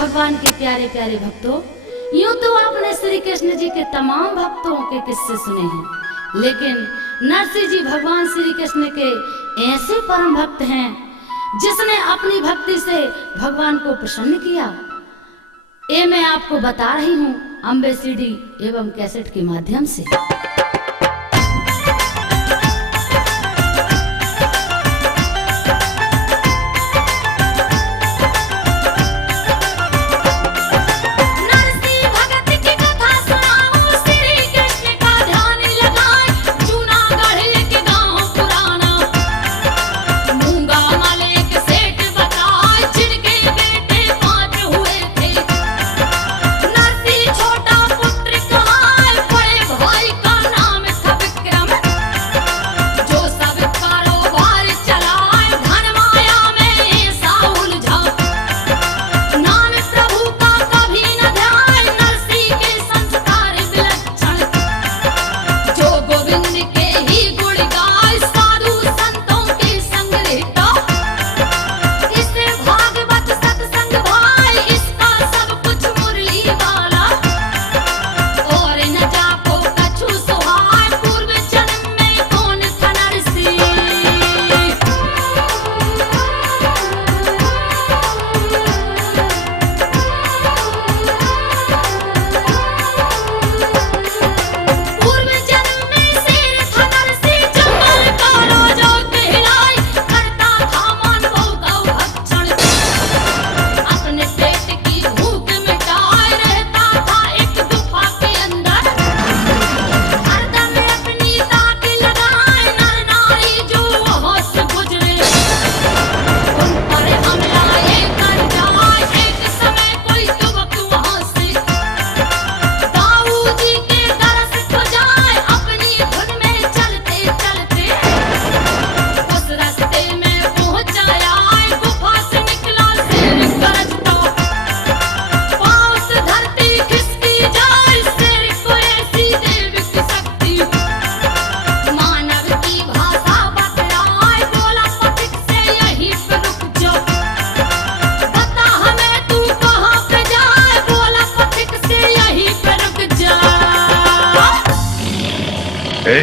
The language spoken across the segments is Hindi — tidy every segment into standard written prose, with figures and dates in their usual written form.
भगवान के प्यारे प्यारे भक्तों, यूं तो आपने श्री कृष्ण जी के तमाम भक्तों के किस्से सुने हैं, लेकिन नरसिंह जी भगवान श्री कृष्ण के ऐसे परम भक्त हैं जिसने अपनी भक्ति से भगवान को प्रसन्न किया। ये मैं आपको बता रही हूँ अम्बे सीडी एवं कैसेट के माध्यम से।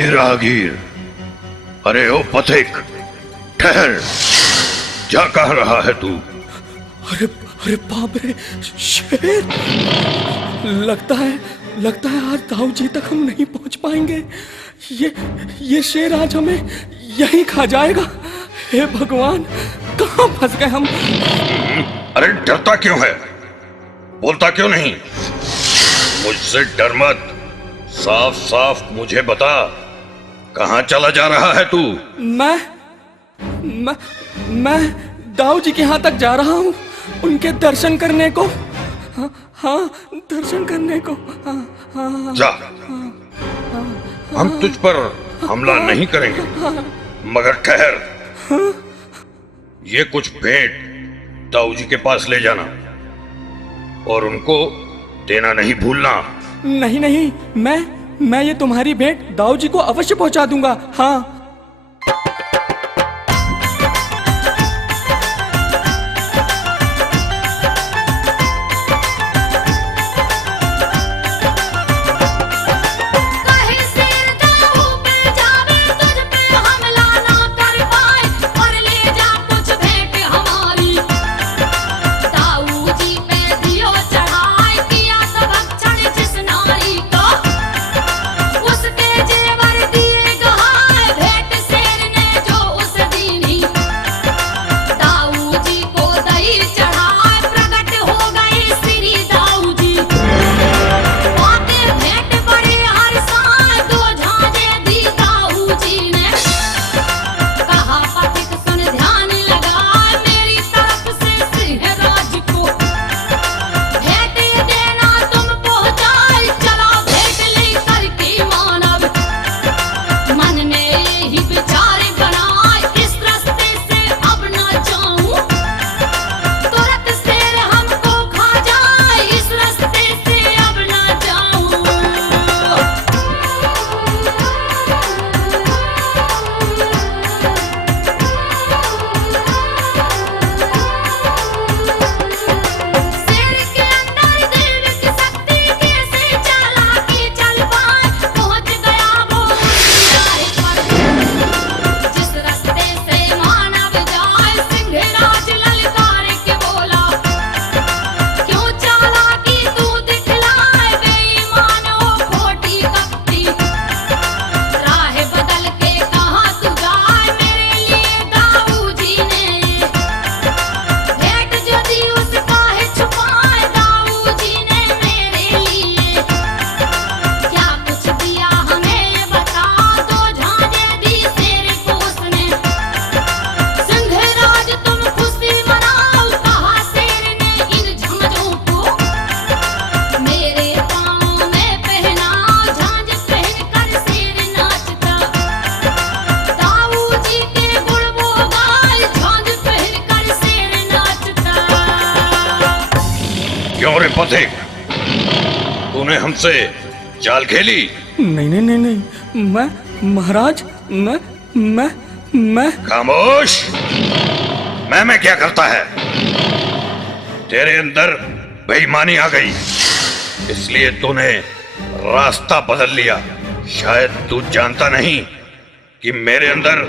राहगीर, अरे ओ पथिक, ठहर, क्या कह रहा है तू? अरे अरे बाप रे, शेर! लगता है आज दाऊ जी तक हम नहीं पहुंच पाएंगे। ये शेर आज हमें यहीं खा जाएगा। हे भगवान, कहां फंस गए हम? अरे डरता क्यों है? बोलता क्यों नहीं? मुझसे डर मत, साफ साफ मुझे बता, कहां चला जा रहा है तू? मैं दाऊ जी के यहाँ तक जा रहा हूँ, उनके दर्शन करने को। हाँ, दर्शन करने को। हाँ। जा, हम तुझ पर हमला नहीं करेंगे, मगर ठहर, ये कुछ भेंट दाऊ जी के पास ले जाना और उनको देना नहीं भूलना। नहीं, मैं ये तुम्हारी भेंट दाऊ जी को अवश्य पहुंचा दूंगा। हाँ। उसके जेवर दिए गहाए पथिक, तूने हमसे चाल खेली? नहीं नहीं नहीं नहीं, मैं महाराज, मैं खामोश। मैं क्या करता है? तेरे अंदर बेईमानी आ गई, इसलिए तूने रास्ता बदल लिया। शायद तू जानता नहीं कि मेरे अंदर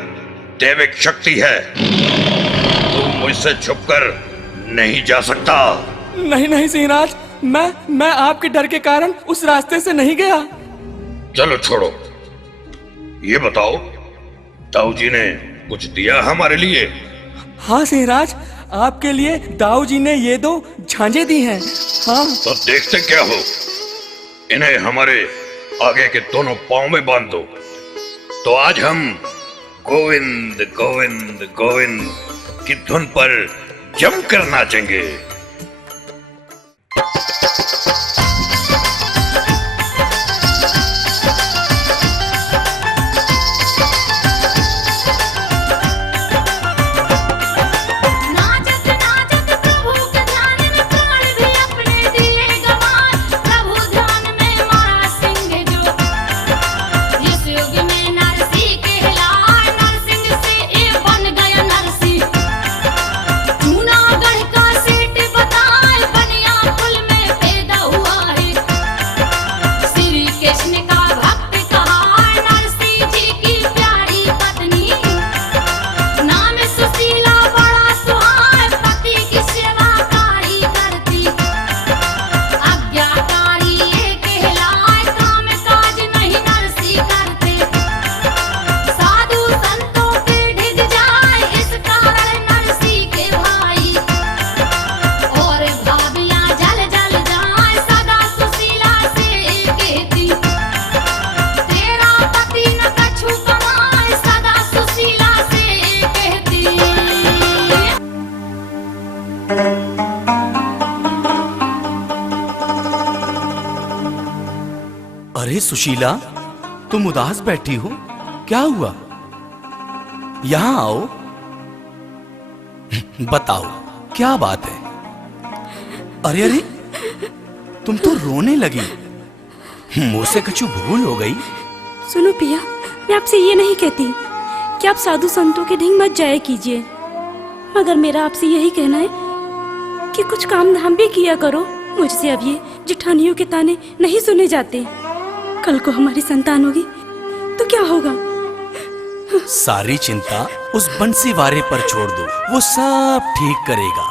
दैविक शक्ति है। तू मुझसे छुपकर नहीं जा सकता। नहीं नहीं सिंहराज, मैं आपके डर के कारण उस रास्ते से नहीं गया। चलो छोड़ो, ये बताओ, ताऊ जी ने कुछ दिया हमारे लिए? हाँ सिंहराज, आपके लिए दाऊ जी ने ये 2 झांझे दी हैं। हाँ। तो देखते क्या हो, इन्हें हमारे आगे के दोनों पांव में बांध दो, तो आज हम गोविंद गोविंद गोविंद की धुन पर जमकर नाचेंगे। अरे सुशीला, तुम उदास बैठी हो, क्या हुआ? यहां आओ, बताओ क्या बात है? अरे अरे, तुम तो रोने लगी, मुंह से कुछ भूल हो गई? सुनो पिया, मैं आपसे ये नहीं कहती कि आप साधु संतों के ढींग मत जाया कीजिए, मगर मेरा आपसे यही कहना है कि कुछ काम धाम भी किया करो। मुझसे अब ये जिठानियों के ताने नहीं सुने जाते। कल को हमारी संतान होगी तो क्या होगा? सारी चिंता उस बंसीवारे पर छोड़ दो, वो सब ठीक करेगा।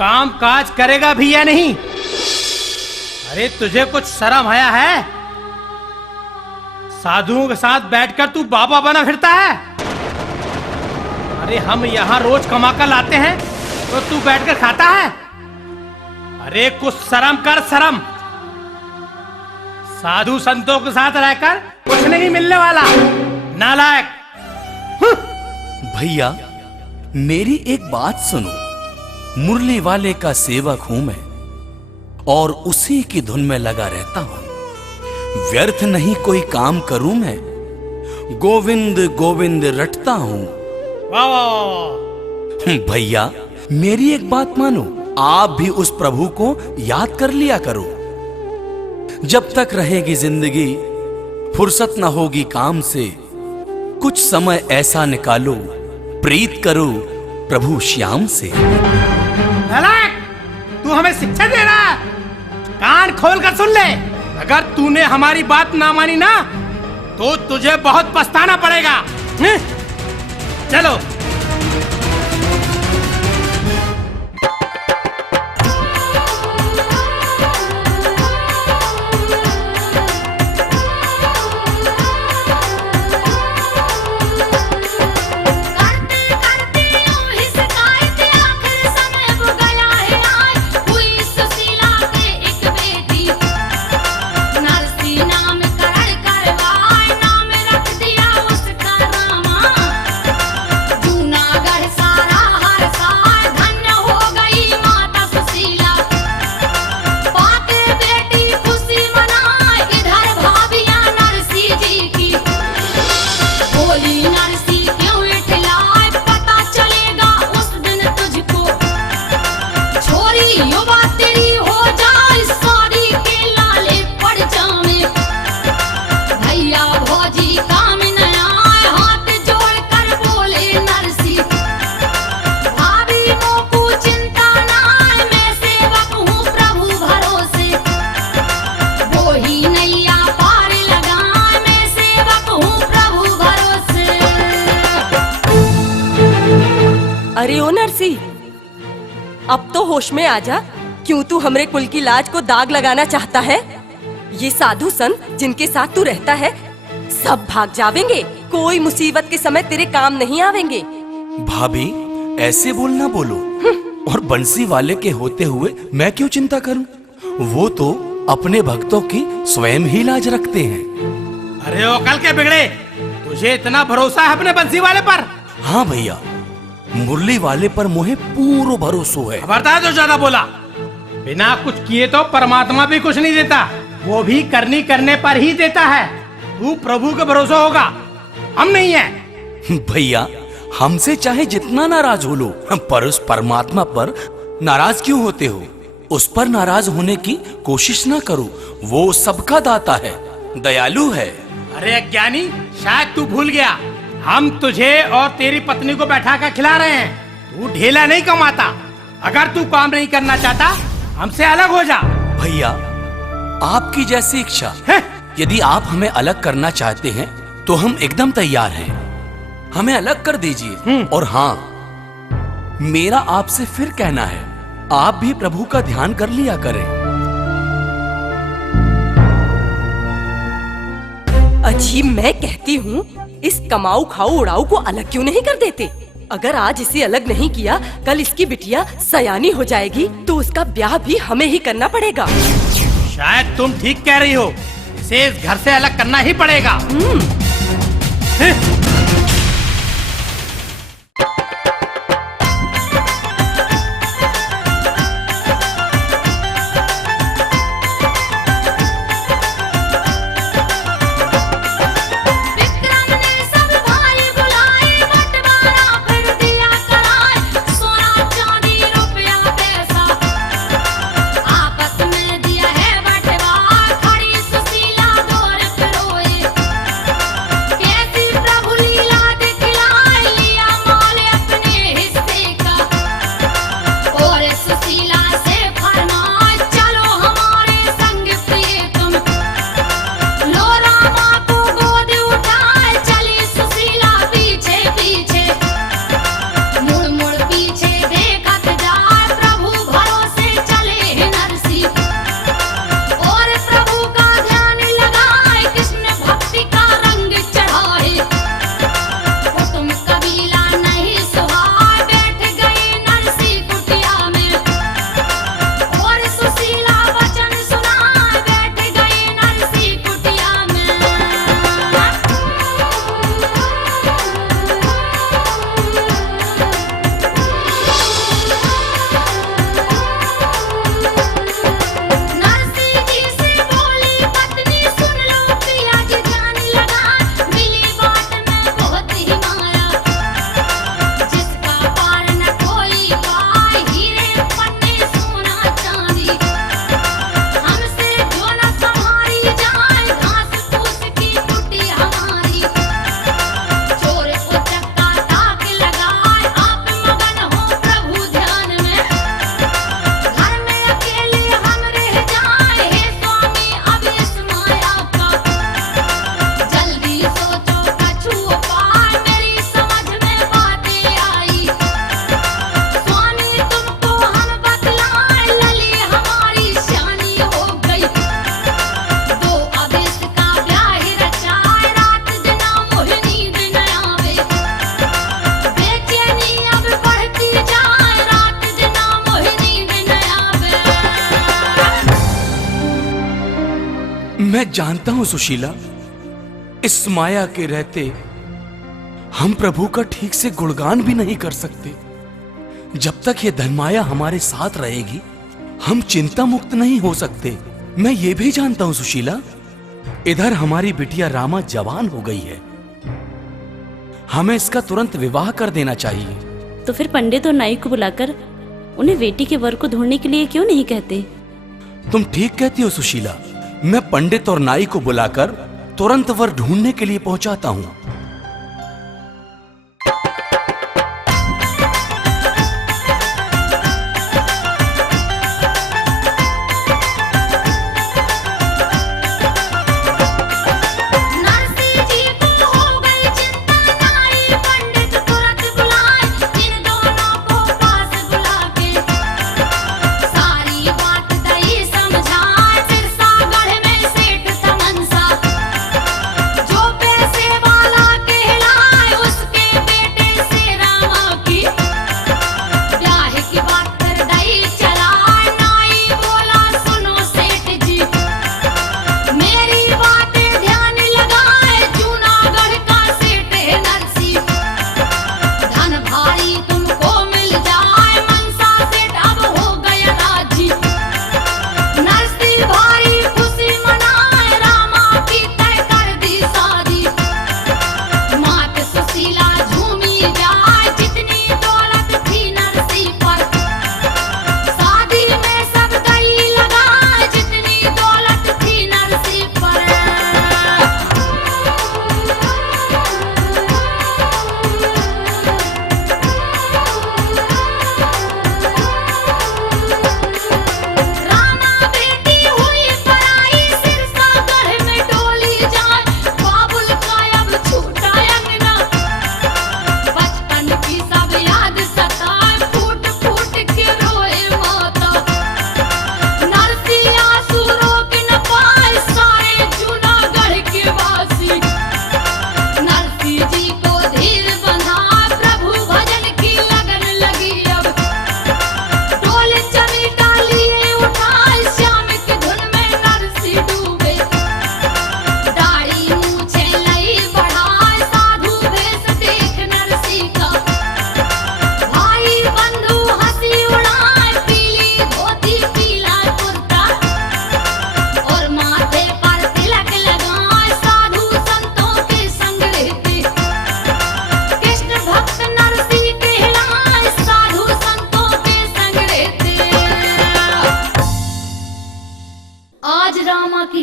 काम काज करेगा भी या नहीं? अरे तुझे कुछ शर्म आया है? साधुओं के साथ बैठकर तू बाबा बना फिरता है। अरे हम यहाँ रोज कमा कर लाते हैं तो तू बैठकर खाता है। अरे कुछ शर्म कर, शर्म। साधु संतों के साथ रहकर कुछ नहीं मिलने वाला, नालायक। भैया मेरी एक बात सुनो, मुरली वाले का सेवक हूं मैं और उसी की धुन में लगा रहता हूं। व्यर्थ नहीं कोई काम करूं मैं, गोविंद गोविंद रटता हूं। वाह वाह वाह। भैया मेरी एक बात मानो, आप भी उस प्रभु को याद कर लिया करो। जब तक रहेगी जिंदगी, फुर्सत न होगी काम से, कुछ समय ऐसा निकालो, प्रीत करो प्रभु श्याम से। नालायक, तू हमें शिक्षा दे रहा है? कान खोल कर सुन ले, अगर तूने हमारी बात ना मानी ना तो तुझे बहुत पछताना पड़ेगा। चलो। अरे ओ नरसी, अब तो होश में आ जा। क्यों तू हमरे कुल की लाज को दाग लगाना चाहता है? ये साधु संत जिनके साथ तू रहता है सब भाग जावेंगे, कोई मुसीबत के समय तेरे काम नहीं आवेंगे। भाभी ऐसे बोलना बोलो, और बंसी वाले के होते हुए मैं क्यों चिंता करूं? वो तो अपने भक्तों की स्वयं ही लाज रखते हैं। अरे ओ कल के बिगड़े, तुझे इतना भरोसा है अपने बंसी वाले पर? हाँ भैया, मुरली वाले पर मुझे पूरा भरोसा है। खबरदार जो ज्यादा बोला। बिना कुछ किए तो परमात्मा भी कुछ नहीं देता, वो भी करनी करने पर ही देता है। तू प्रभु का भरोसा होगा, हम नहीं है। भैया हमसे चाहे जितना नाराज हो लो, पर उस परमात्मा पर नाराज क्यों होते हो? उस पर नाराज होने की कोशिश ना करो, वो सबका दाता है, दयालु है। अरे अज्ञानी, शायद तू भूल गया, हम तुझे और तेरी पत्नी को बैठा कर खिला रहे हैं। तू ढेला नहीं कमाता। अगर तू काम नहीं करना चाहता हमसे अलग हो जा। भैया आपकी जैसी इच्छा। यदि आप हमें अलग करना चाहते हैं तो हम एकदम तैयार हैं, हमें अलग कर दीजिए। और हाँ, मेरा आपसे फिर कहना है, आप भी प्रभु का ध्यान कर लिया करें। अजीब, मैं कहती हूँ इस कमाऊ खाऊ उड़ाऊ को अलग क्यों नहीं कर देते? अगर आज इसे अलग नहीं किया, कल इसकी बिटिया सयानी हो जाएगी तो उसका ब्याह भी हमें ही करना पड़ेगा। शायद तुम ठीक कह रही हो, इसे इस घर से अलग करना ही पड़ेगा। मैं जानता हूं सुशीला, इस माया के रहते हम प्रभु का ठीक से गुणगान भी नहीं कर सकते। जब तक ये धनमाया हमारे साथ रहेगी, हम चिंता मुक्त नहीं हो सकते। मैं ये भी जानता हूं सुशीला, इधर हमारी बिटिया रामा जवान हो गई है, हमें इसका तुरंत विवाह कर देना चाहिए। तो फिर पंडित और नाई को बुलाकर उन्हें बेटी के वर को ढूंढने के लिए क्यों नहीं कहते? तुम ठीक कहती हो सुशीला, मैं पंडित और नाई को बुलाकर तुरंत वर ढूंढने के लिए पहुंचाता हूं।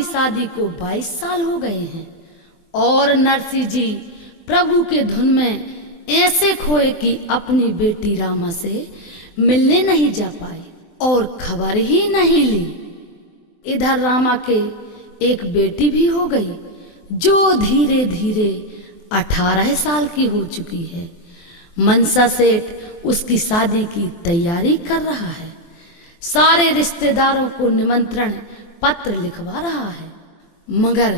शादी को 22 साल हो गए हैं और नरसिंह जी प्रभु के धुन में ऐसे खोए कि अपनी बेटी रामा से मिलने नहीं जा पाए और खबर ही नहीं ली। इधर रामा के एक बेटी भी हो गई जो धीरे धीरे 18 साल की हो चुकी है। मनसा सेठ उसकी शादी की तैयारी कर रहा है, सारे रिश्तेदारों को निमंत्रण पत्र लिखवा रहा है, मगर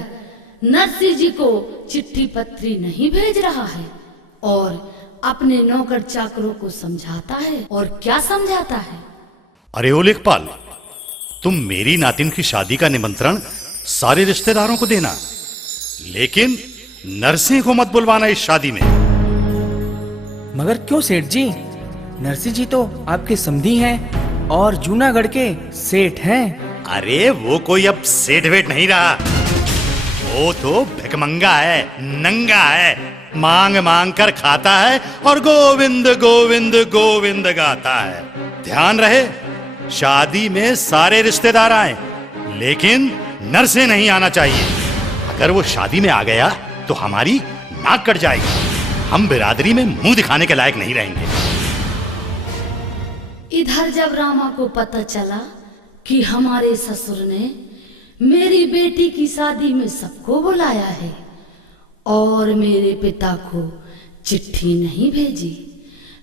नरसिंह जी को चिट्ठी पत्री नहीं भेज रहा है और अपने नौकर चाकरों को समझाता है। और क्या समझाता है? अरे ओ लेखपाल, तुम मेरी नातिन की शादी का निमंत्रण सारे रिश्तेदारों को देना, लेकिन नरसिंह को मत बुलवाना इस शादी में। मगर क्यों सेठ जी? नरसिंह जी तो आपके समधी हैं और जूनागढ़ के सेठ हैं। अरे वो कोई अब सेठ वेठ नहीं रहा, वो तो भिखमंगा है, नंगा है, मांग मांग कर खाता है और गोविंद गोविंद गोविंद गाता है। ध्यान रहे, शादी में सारे रिश्तेदार आए, लेकिन नरसिंह नहीं आना चाहिए। अगर वो शादी में आ गया तो हमारी नाक कट जाएगी, हम बिरादरी में मुंह दिखाने के लायक नहीं रहेंगे। इधर जब रामा को पता चला कि हमारे ससुर ने मेरी बेटी की शादी में सबको बुलाया है और मेरे पिता को चिट्ठी नहीं भेजी,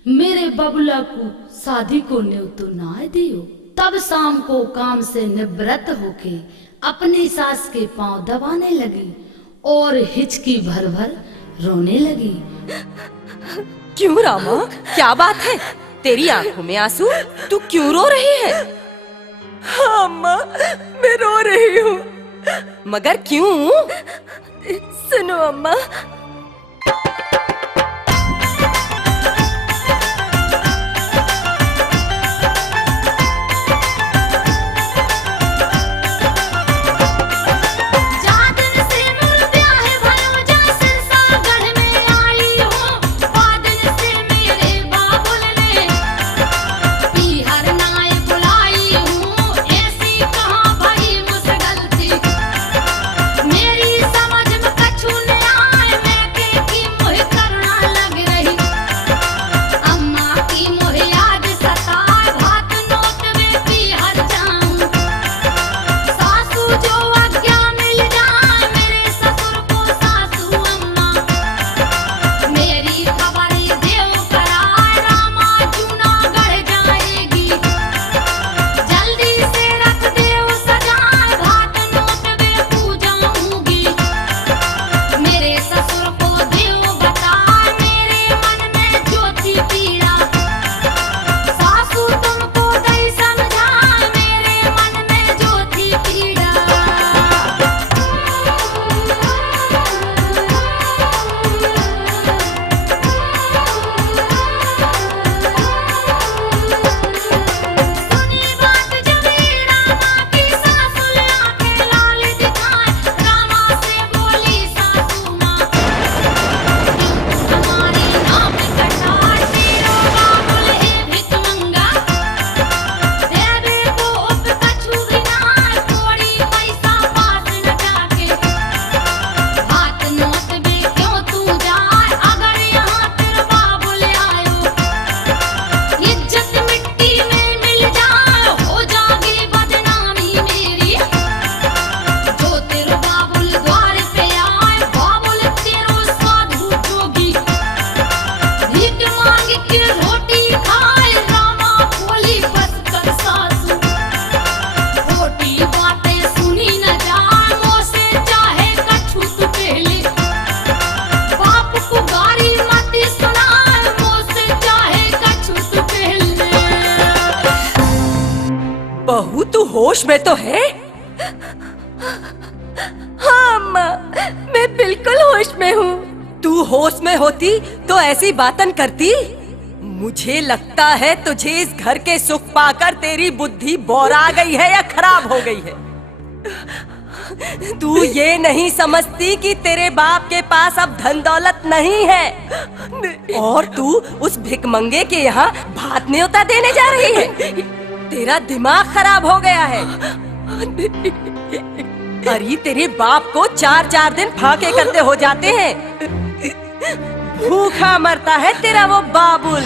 मेरे बबुला को शादी को न्योता ना दियो, तब शाम को काम से निवृत्त होके अपनी सास के पांव दबाने लगी और हिचकी भर भर रोने लगी। क्यों रामा, क्या बात है? तेरी आंखों में आंसू, तू क्यों रो रही है? हाँ अम्मा, मैं रो रही हूँ। मगर क्यों? सुनो अम्मा, बहू तू होश में तो है? हाँ अम्मा, मैं बिल्कुल होश में हूँ। तू होश में होती तो ऐसी बातन करती? मुझे लगता है तुझे इस घर के सुख पाकर तेरी बुद्धि बौरा गई है या खराब हो गई है। तू ये नहीं समझती कि तेरे बाप के पास अब धन दौलत नहीं है और तू उस भिकमंगे के यहाँ भात न्योता देने जा रही है। तेरा दिमाग खराब हो गया है। अरे तेरे बाप को 4-4 दिन फाके करते हो जाते हैं। भूखा मरता है तेरा वो बाबुल।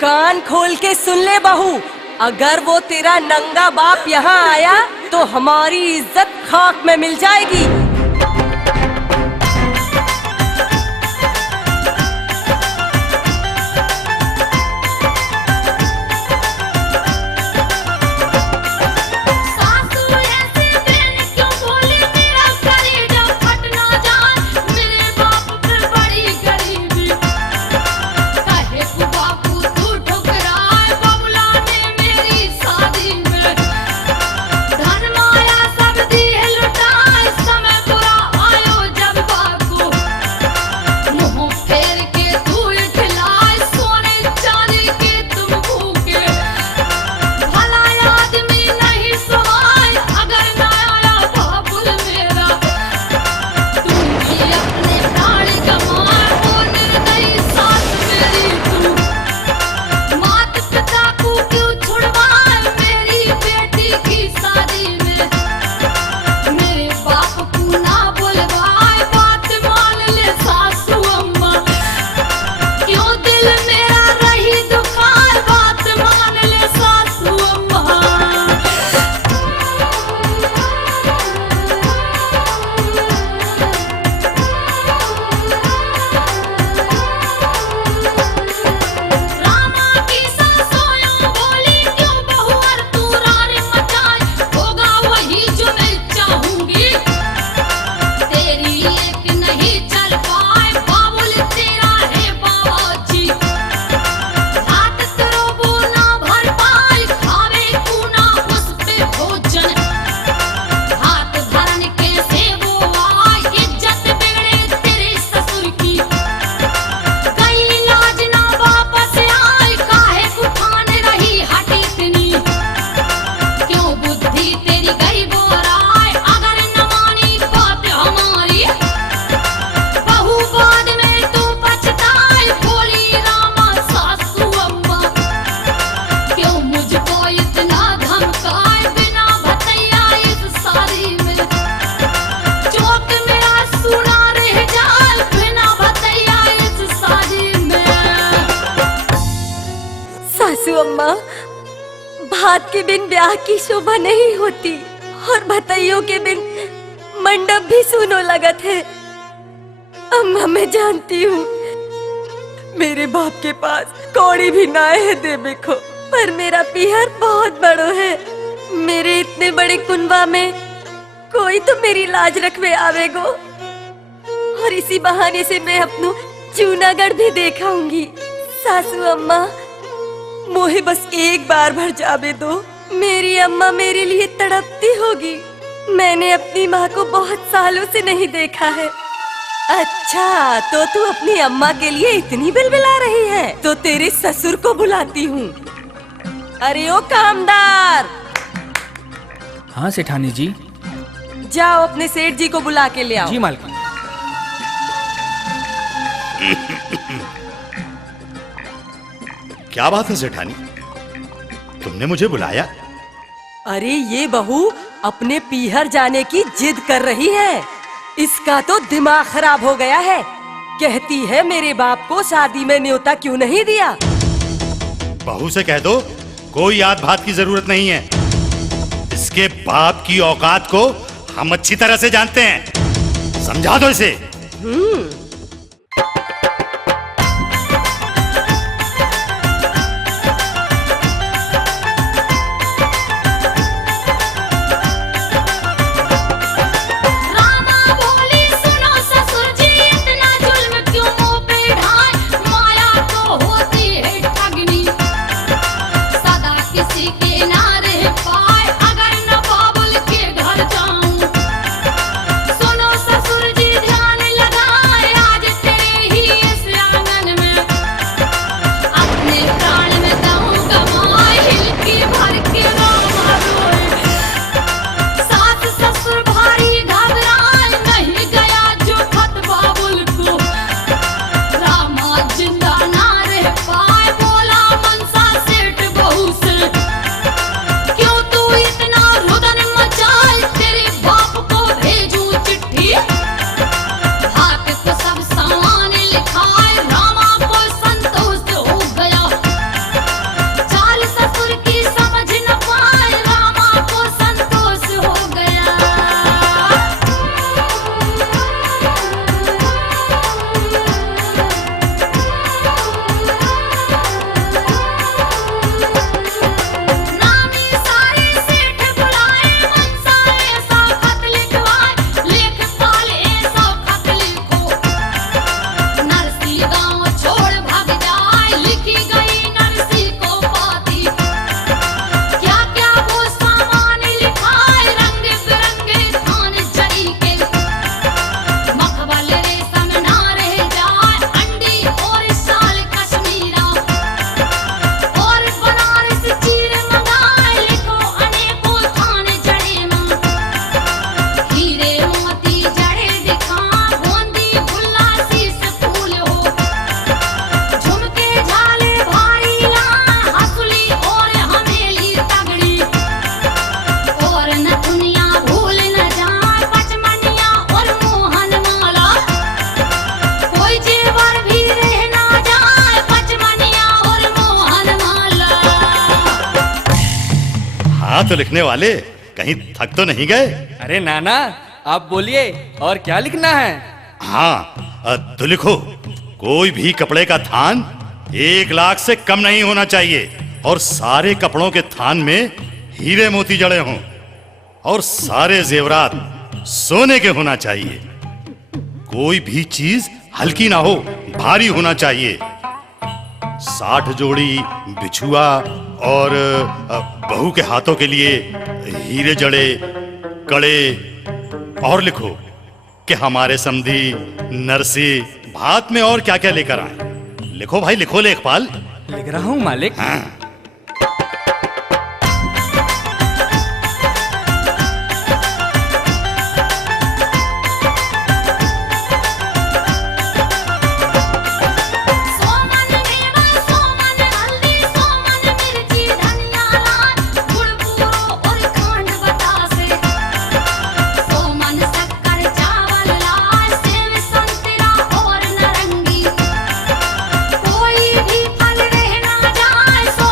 कान खोल के सुन ले बहू, अगर वो तेरा नंगा बाप यहाँ आया तो हमारी इज्जत खाक में मिल जाएगी। समय के बिन ब्याह की शोभा नहीं होती और भतैयों के बिन मंडप भी सुनो लगत है। अम्मा मैं जानती हूँ मेरे बाप के पास कौड़ी भी ना है देवे को, पर मेरा पीहर बहुत बड़ो है। मेरे इतने बड़े कुनबा में कोई तो मेरी लाज रखवे आवेगो और इसी बहाने से मैं अपनो जूनागढ़ भी देखाऊंगी। सासू अम्मा मोहे बस एक बार भर जावे दो, मेरी अम्मा मेरे लिए तड़पती होगी। मैंने अपनी माँ को बहुत सालों से नहीं देखा है। अच्छा तो तू अपनी अम्मा के लिए इतनी बिलबिला रही है, तो तेरे ससुर को बुलाती हूँ। अरे ओ कामदार, हाँ सेठानी जी। जाओ अपने सेठ जी को बुला के ले आओ। जी मालकिन। क्या बात है सेठानी, तुमने मुझे बुलाया? अरे ये बहू अपने पीहर जाने की जिद कर रही है। इसका तो दिमाग खराब हो गया है। कहती है मेरे बाप को शादी में न्योता क्यों नहीं दिया। बहू से कह दो कोई याद भात की जरूरत नहीं है। इसके बाप की औकात को हम अच्छी तरह से जानते हैं, समझा दो इसे। तो लिखने वाले कहीं थक तो नहीं गए? अरे नाना आप बोलिए और क्या लिखना है? हाँ तो लिखो, कोई भी कपड़े का थान 1 लाख से कम नहीं होना चाहिए और सारे कपड़ों के थान में हीरे मोती जड़े हों और सारे जेवरात सोने के होना चाहिए। कोई भी चीज हल्की ना हो, भारी होना चाहिए। 60 जोड़ी बिछुआ और बहू के हाथों के लिए हीरे जड़े कड़े। और लिखो कि हमारे समधी नरसी भात में और क्या क्या लेकर आए। लिखो भाई लिखो लेखपाल। लिख रहा हूँ मालिक। हाँ। कोई भी फल रह ना जाए, 100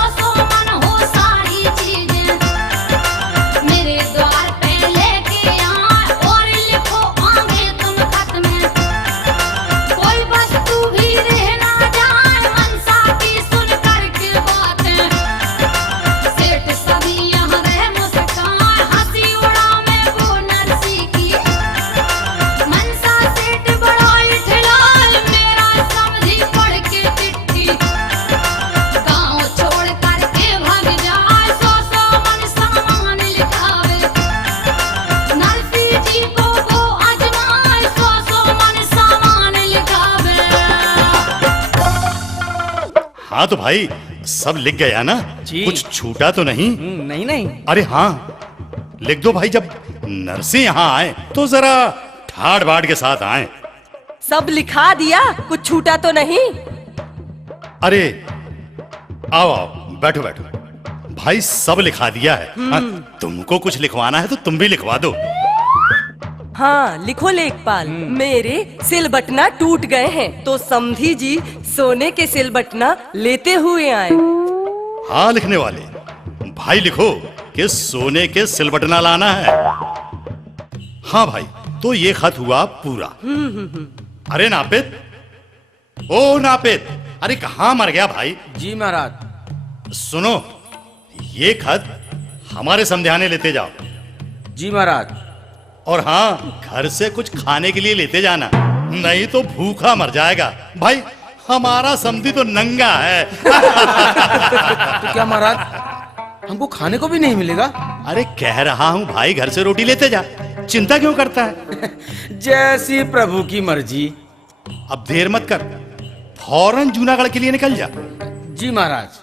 हाँ तो भाई सब लिख गया ना? जी। कुछ छूटा तो नहीं? नहीं नहीं। अरे हाँ, लिख दो भाई। जब नरसिंह यहाँ आए तो जरा ठाड़ बाट के साथ आए। सब लिखा दिया, कुछ छूटा तो नहीं? अरे आओ आओ, बैठो बैठो भाई, सब लिखा दिया है। हाँ, तुमको कुछ लिखवाना है तो तुम भी लिखवा दो। हाँ लिखो लेखपाल। मेरे सिल बटना टूट गए हैं तो समधी जी सोने के सिल बटना लेते हुए आए। हाँ लिखने वाले भाई, लिखो कि सोने के सिलबटना लाना है। हाँ भाई, तो ये खत हुआ पूरा। अरे नापित, ओ नापित, अरे कहाँ मर गया भाई? जी महाराज। सुनो, ये खत हमारे समझाने लेते जाओ। जी महाराज। और हाँ, घर से कुछ खाने के लिए लेते जाना, नहीं तो भूखा मर जाएगा। भाई हमारा समधी तो नंगा है। तो क्या महाराज, हमको खाने को भी नहीं मिलेगा? अरे कह रहा हूँ भाई, घर से रोटी लेते जा, चिंता क्यों करता है? जैसी प्रभु की मर्जी। अब देर मत कर, फौरन जूनागढ़ के लिए निकल जा। जी महाराज।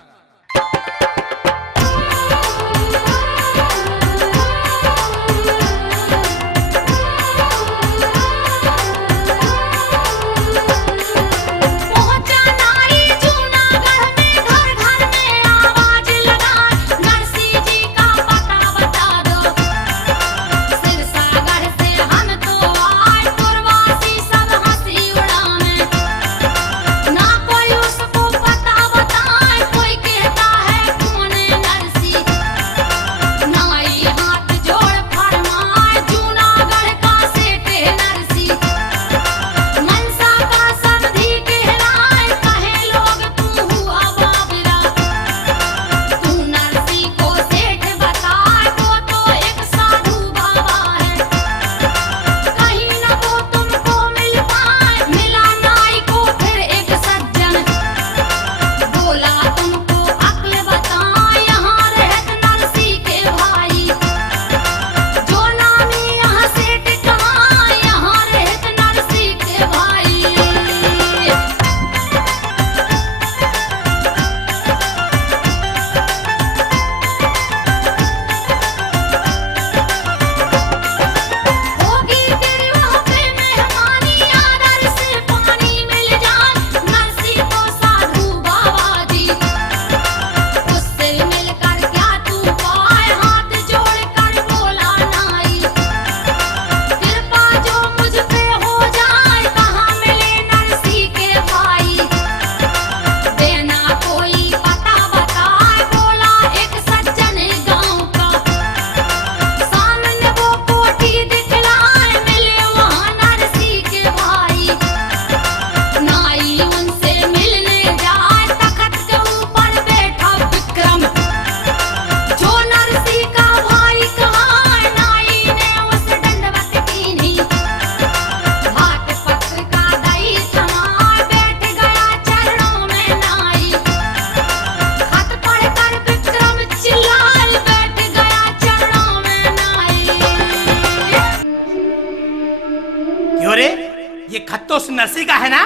उस नरसी का है ना?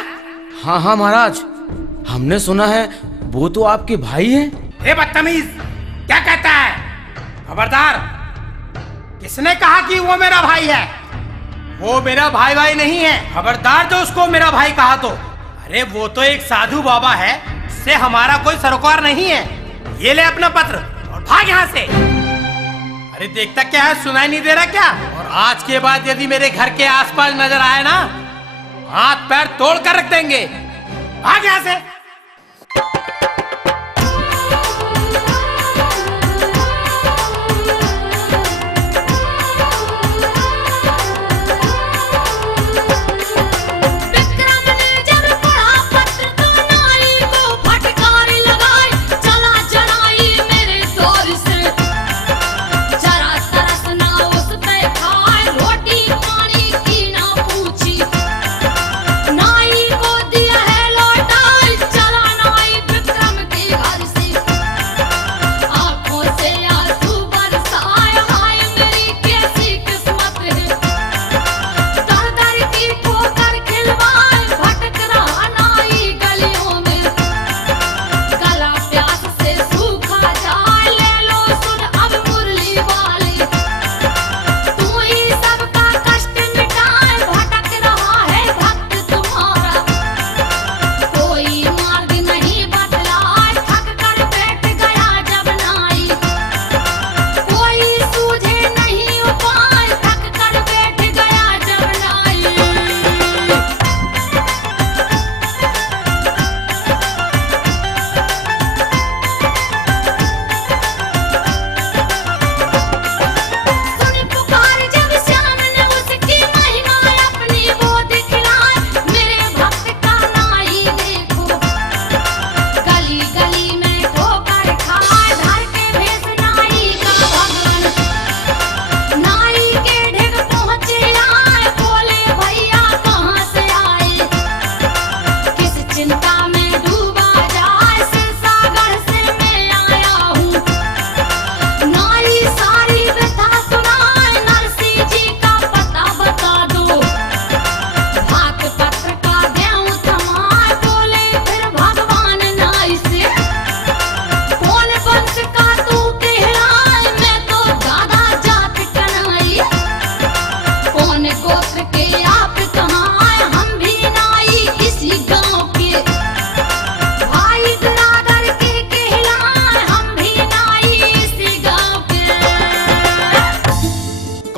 हाँ हाँ महाराज, हमने सुना है वो तो आपके भाई हैं। हे बदतमीज, क्या कहता है? खबरदार! किसने कहा कि वो मेरा भाई है? वो मेरा भाई नहीं है। खबरदार जो उसको मेरा भाई कहा तो। अरे वो तो एक साधु बाबा है, उससे हमारा कोई सरोकार नहीं है। ये ले अपना पत्र और भाग यहाँ से। अरे देखता क्या है, सुनाई नहीं दे रहा क्या? और आज के बाद यदि मेरे घर के आसपास नजर आए ना, हाथ पैर तोड़ कर रख देंगे। भाग यहाँ से। नाई को दिया है लौटाई।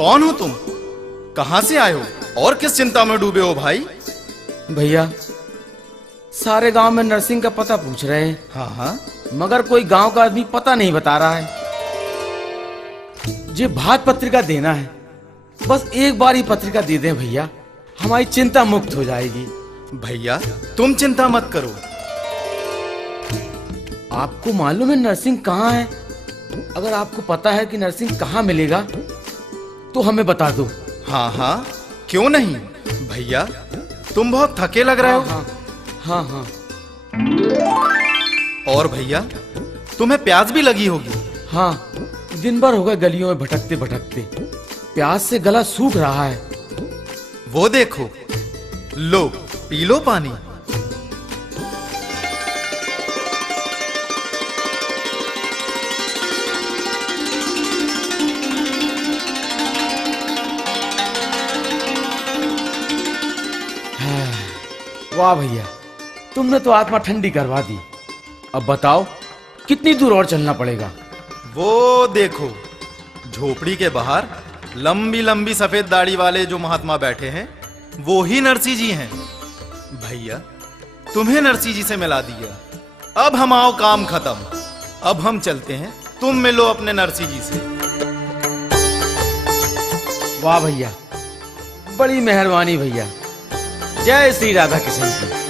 कौन हो तुम? कहां से आए हो और किस चिंता में डूबे हो भाई? भैया सारे गांव में नरसिंह का पता पूछ रहे हैं। हाँ हाँ, मगर कोई गांव का आदमी पता नहीं बता रहा है। जी भात पत्रिका देना है, बस एक बार ही पत्रिका दे दें भैया, हमारी चिंता मुक्त हो जाएगी। भैया तुम चिंता मत करो। आपको मालूम है नरसिंह कहाँ है? अगर आपको पता है कि नरसिंह कहाँ मिलेगा तो हमें बता दो। हाँ हाँ, क्यों नहीं भैया, तुम बहुत थके लग रहे हो। हाँ हाँ। और भैया तुम्हें प्यास भी लगी होगी। हाँ, दिन भर हो गए गलियों में भटकते भटकते, प्यास से गला सूख रहा है। वो देखो, लो पी लो पानी। वाह भैया, तुमने तो आत्मा ठंडी करवा दी। अब बताओ कितनी दूर और चलना पड़ेगा? वो देखो, झोपड़ी के बाहर लंबी लंबी सफेद दाढ़ी वाले जो महात्मा बैठे हैं, वो ही नरसिंह जी हैं। भैया तुम्हें नरसिंह जी से मिला दिया। अब हम आओ काम खत्म। अब हम चलते हैं, तुम मिलो अपने नरसिंह जी से। वाह भैया, बड़ी मेहरबानी भैया। जय श्री राधा किशन की।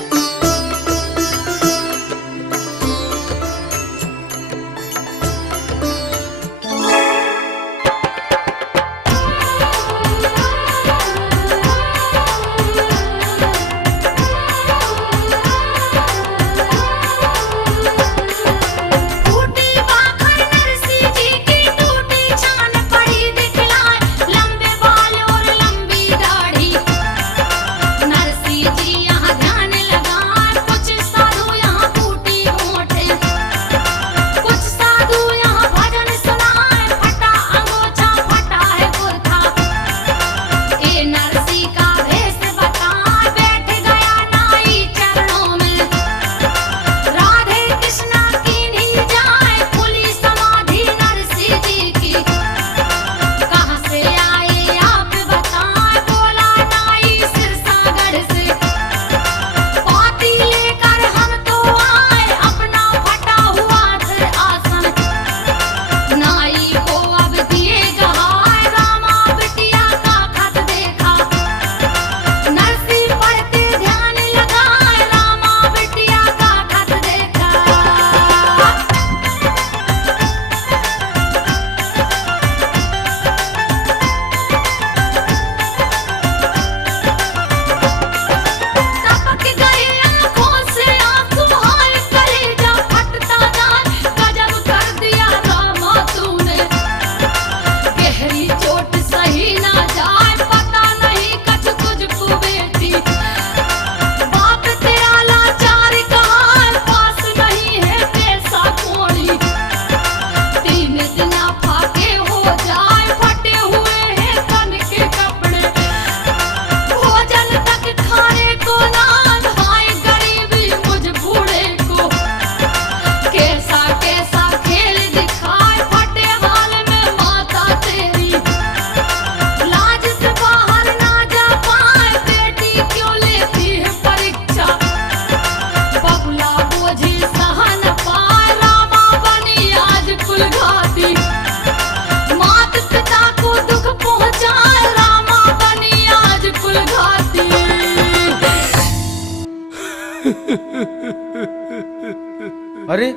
अरे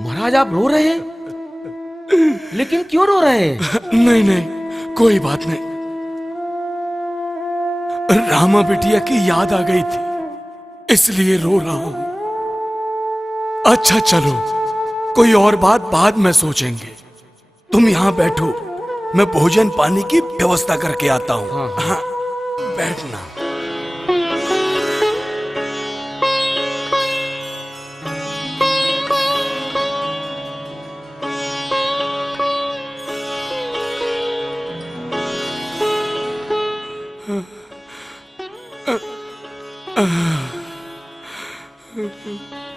महाराज, आप रो रहे हैं? लेकिन क्यों रो रहे हैं? नहीं नहीं, कोई बात नहीं। रामा बिटिया की याद आ गई थी, इसलिए रो रहा हूं। अच्छा चलो, कोई और बात बाद में सोचेंगे। तुम यहां बैठो, मैं भोजन पानी की व्यवस्था करके आता हूं। हाँ, बैठना।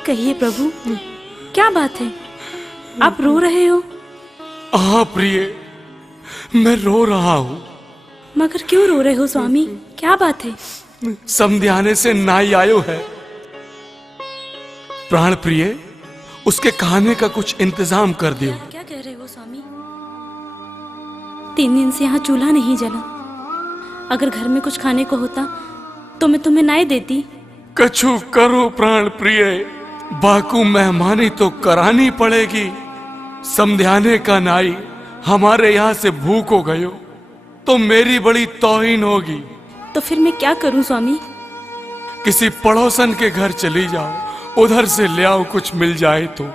कहिए प्रभु, क्या बात है? आप रो रहे हो? हाँ प्रिय, मैं रो रहा हूं। मगर क्यों रो रहे हो स्वामी? क्या बात है? समध्याने से नाई आयो है। प्राण प्रिय, उसके खाने का कुछ इंतजाम कर दियो। क्या कह रहे हो स्वामी? 3 दिन से यहाँ चूल्हा नहीं जला। अगर घर में कुछ खाने को होता तो मैं तुम्हें नाई देती। कछु करो प्राण प्रिय, बाकू मेहमानी तो करानी पड़ेगी। समध्याने का नाई हमारे यहाँ से भूख हो गयो तो मेरी बड़ी तौहीन होगी। तो फिर मैं क्या करूं स्वामी? किसी पड़ोसन के घर चली जाओ, उधर से ले आओ, कुछ मिल जाए तो।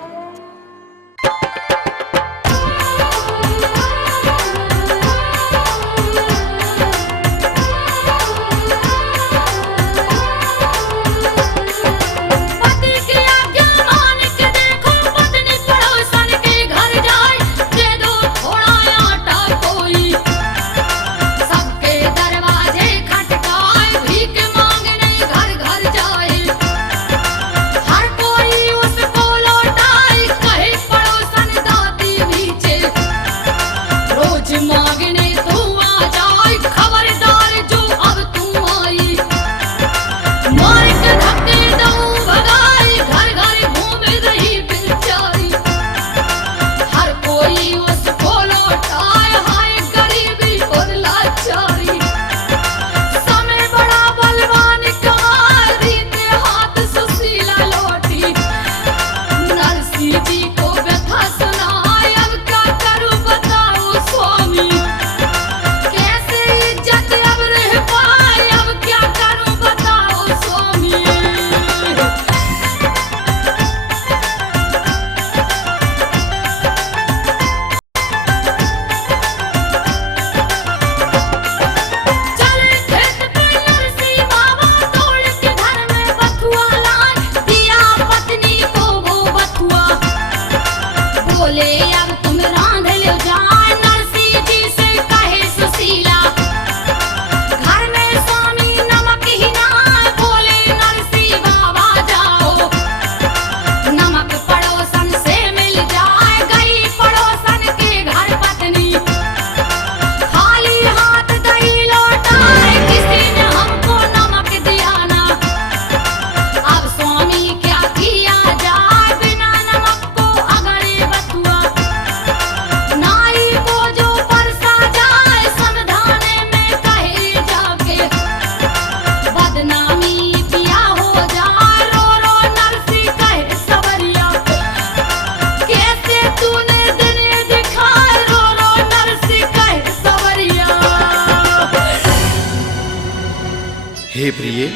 हे प्रिय,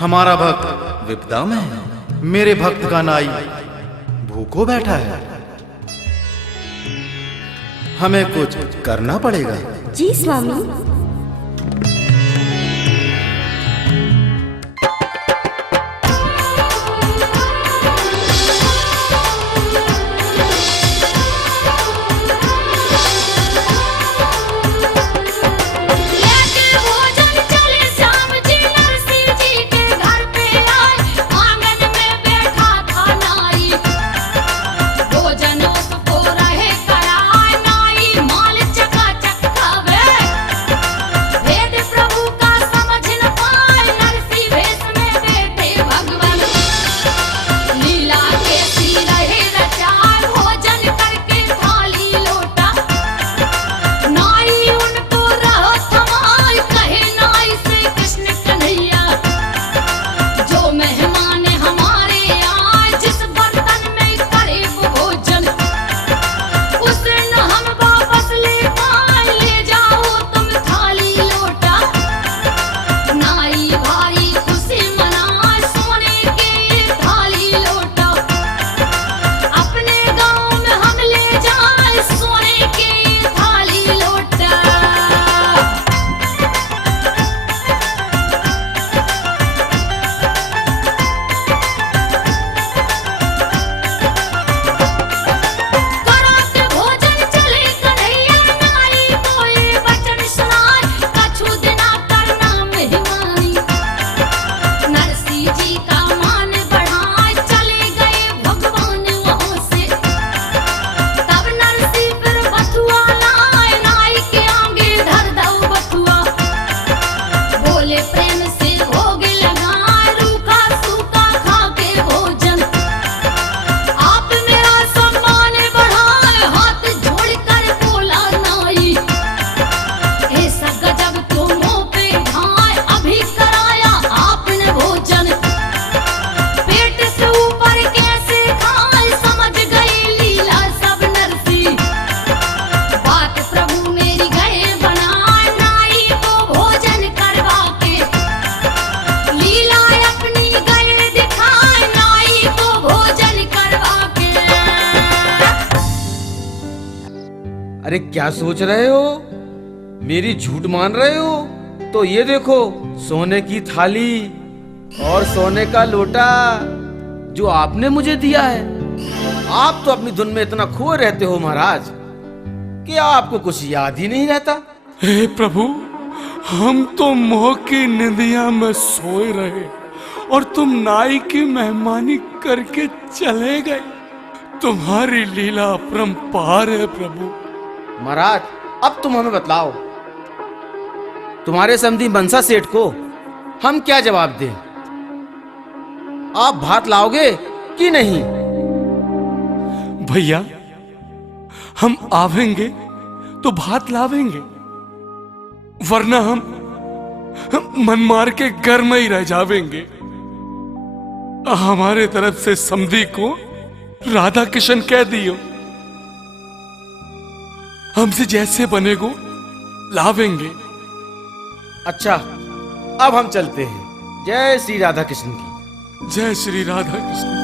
हमारा भक्त विपदा में है। मेरे भक्त का नाई भूखो बैठा है। हमें कुछ करना पड़ेगा। जी स्वामी। वेद अरे क्या सोच रहे हो? मेरी झूठ मान रहे हो? तो ये देखो, सोने की थाली और सोने का लोटा जो आपने मुझे दिया है। आप तो अपनी धुन में इतना खोए रहते हो महाराज कि आपको कुछ याद ही नहीं रहता। हे प्रभु, हम तो मोह की निंदिया में सोए रहे और तुम नाई की मेहमानी करके चले गए। तुम्हारी लीला अपरंपार है प्रभु। महाराज, अब तुम हमें बतलाओ, तुम्हारे समधी मनसा सेठ को हम क्या जवाब दें? आप भात लाओगे कि नहीं? भैया, हम आवेंगे तो भात लावेंगे, वरना हम मन मार के घर में ही रह जावेंगे। हमारे तरफ से समधी को राधा किशन कह दियो, हमसे जैसे बनेगो लावेंगे। अच्छा, अब हम चलते हैं। जय श्री राधा कृष्ण की। जय श्री राधा कृष्ण।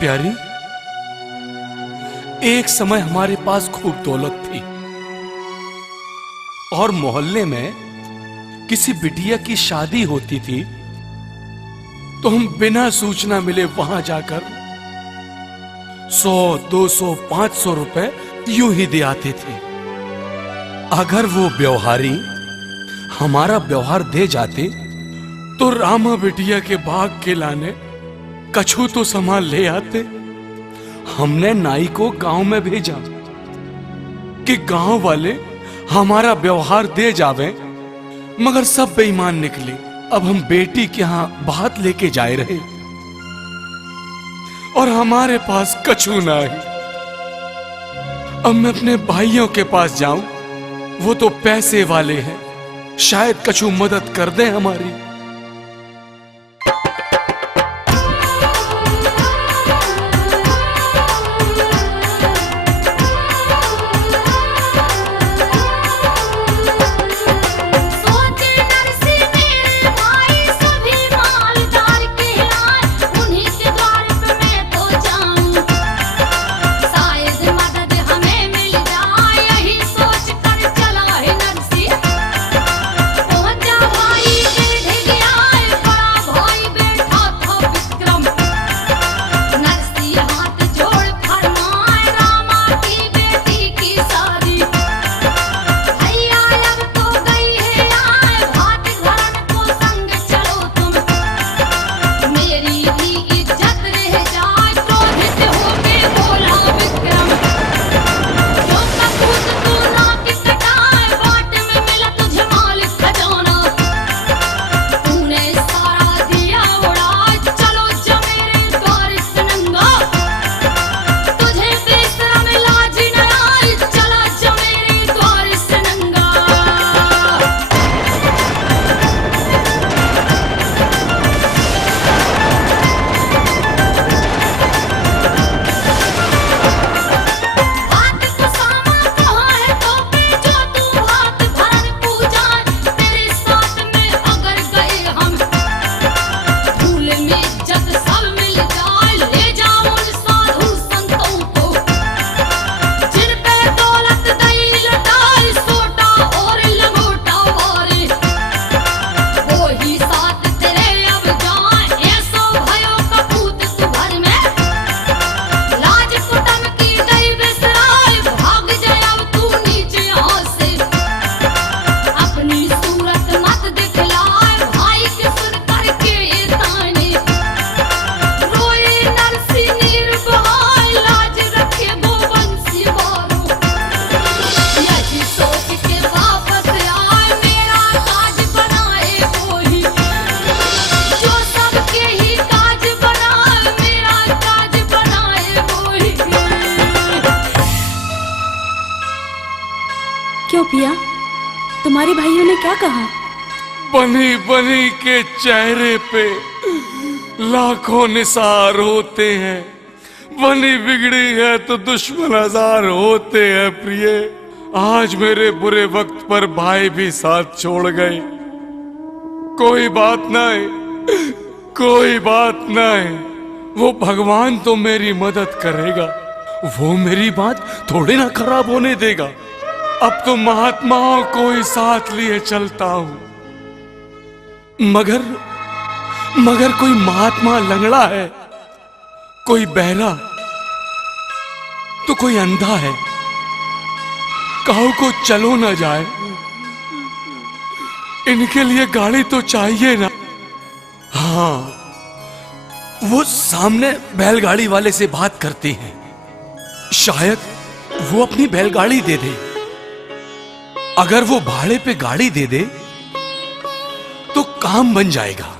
प्यारी, एक समय हमारे पास खूब दौलत थी और मोहल्ले में किसी बिटिया की शादी होती थी तो हम बिना सूचना मिले वहां जाकर 100, 200, 500 रुपए यूं ही दे आते थे। अगर वो व्यवहारी हमारा व्यवहार दे जाते तो रामा बिटिया के बाग के लाने कछु तो सामान ले आते। हमने नाई को गांव में भेजा कि गांव वाले हमारा व्यवहार दे जावे, मगर सब बेईमान निकले। अब हम बेटी के यहां बात लेके जाए रहे और हमारे पास कछु ना है। अब मैं अपने भाइयों के पास जाऊं, वो तो पैसे वाले हैं, शायद कछु मदद कर दे हमारी। पहुंचा भाई तुम्हारे भाइयों ने क्या कहा? बनी बनी के चेहरे पे लाखों निसार होते हैं, बनी बिगड़ी है तो दुश्मन हजार होते हैं प्रिय। आज मेरे बुरे वक्त पर भाई भी साथ छोड़ गए। कोई बात नहीं, कोई बात नहीं, वो भगवान तो मेरी मदद करेगा, वो मेरी बात थोड़ी ना खराब होने देगा। अब तो महात्माओं को ही साथ लिए चलता हूं। मगर कोई महात्मा लंगड़ा है, कोई बहरा, तो कोई अंधा है, काऊ को चलो ना जाए। इनके लिए गाड़ी तो चाहिए ना। हाँ, वो सामने बैलगाड़ी वाले से बात करते हैं, शायद वो अपनी बैलगाड़ी दे दे। अगर वो भाड़े पे गाड़ी दे दे तो काम बन जाएगा।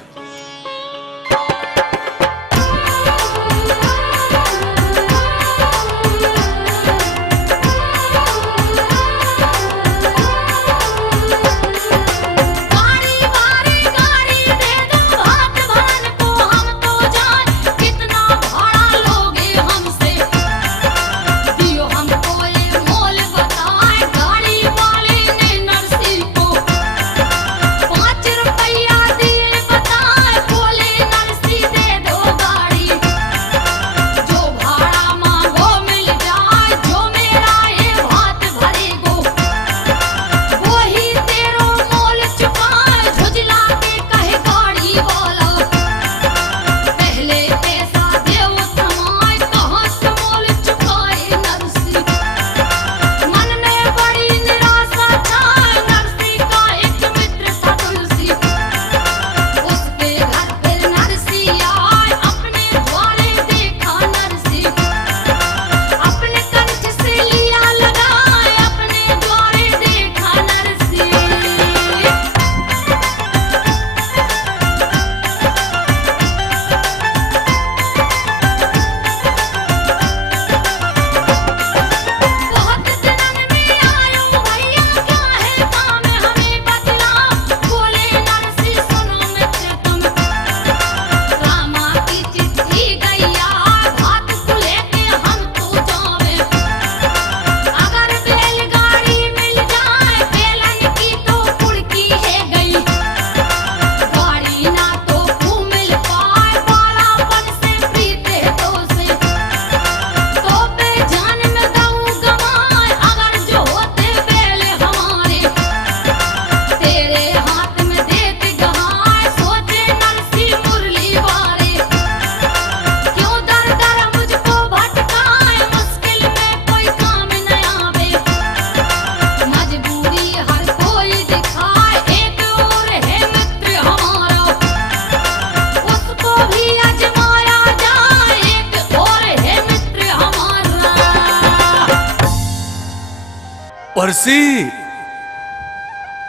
परसी,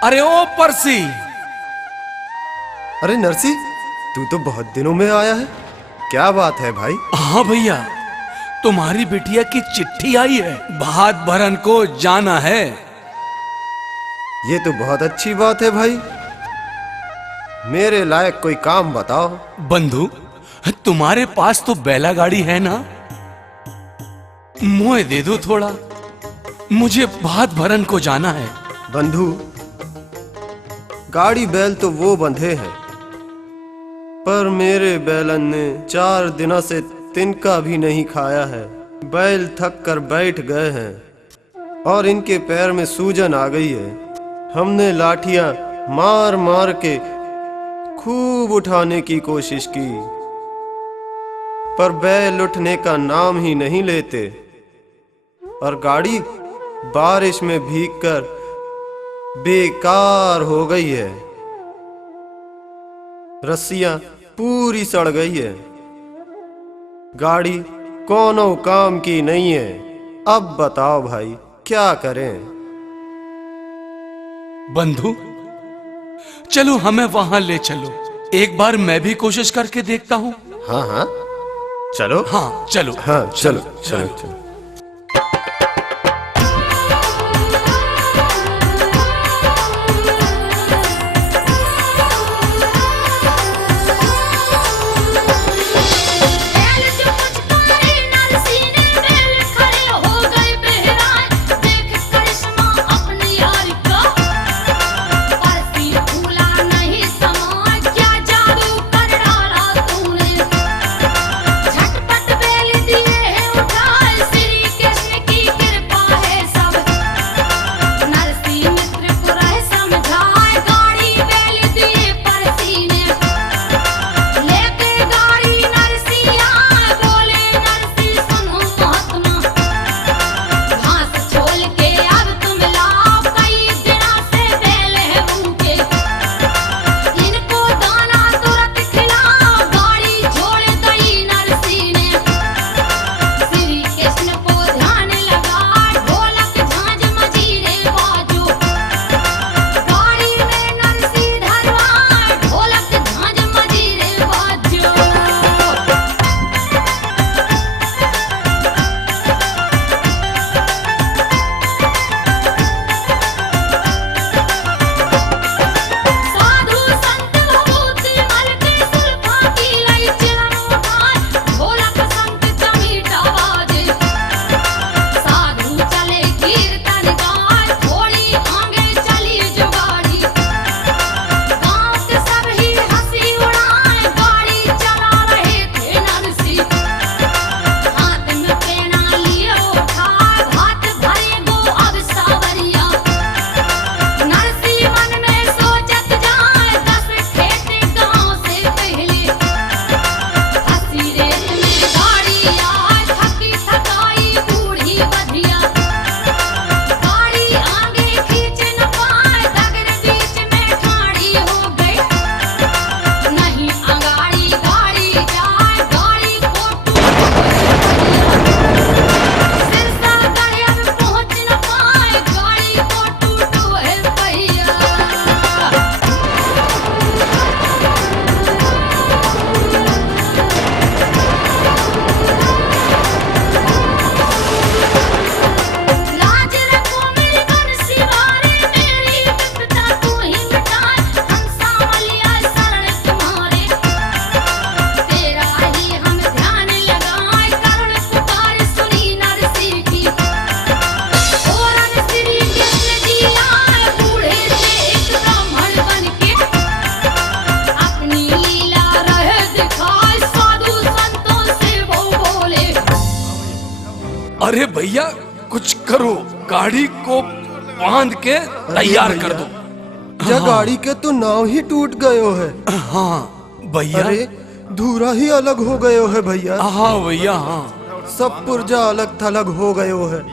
अरे ओ परसी। अरे नरसी, तू तो बहुत दिनों में आया है, क्या बात है भाई? हाँ भैया, तुम्हारी बिटिया की चिट्ठी आई है, भात भरन को जाना है। ये तो बहुत अच्छी बात है भाई, मेरे लायक कोई काम बताओ। बंधु, तुम्हारे पास तो बैला गाड़ी है ना, मोए दे दो थोड़ा, मुझे भात भरन को जाना है। बंधु, गाड़ी बैल तो वो बंधे हैं, पर मेरे बैलन ने 4 दिनों से तिनका भी नहीं खाया है। बैल थक कर बैठ गए हैं और इनके पैर में सूजन आ गई है। हमने लाठियां मार मार के खूब उठाने की कोशिश की, पर बैल उठने का नाम ही नहीं लेते और गाड़ी बारिश में भीगकर बेकार हो गई है। रस्सियां पूरी सड़ गई है, गाड़ी कोनो काम की नहीं है। अब बताओ भाई, क्या करें? बंधु, चलो हमें वहां ले चलो, एक बार मैं भी कोशिश करके देखता हूँ। हाँ हाँ चलो। हाँ चलो। हाँ चलो चलो चलो। अरे भैया कुछ करो, गाड़ी को बांध के तैयार कर दो। या गाड़ी के तो नाव ही टूट गयो है। हाँ भैया। अरे धूरा ही अलग हो गयो है भैया। हाँ भैया हाँ। सब पुर्जा अलग थलग हो गयो है।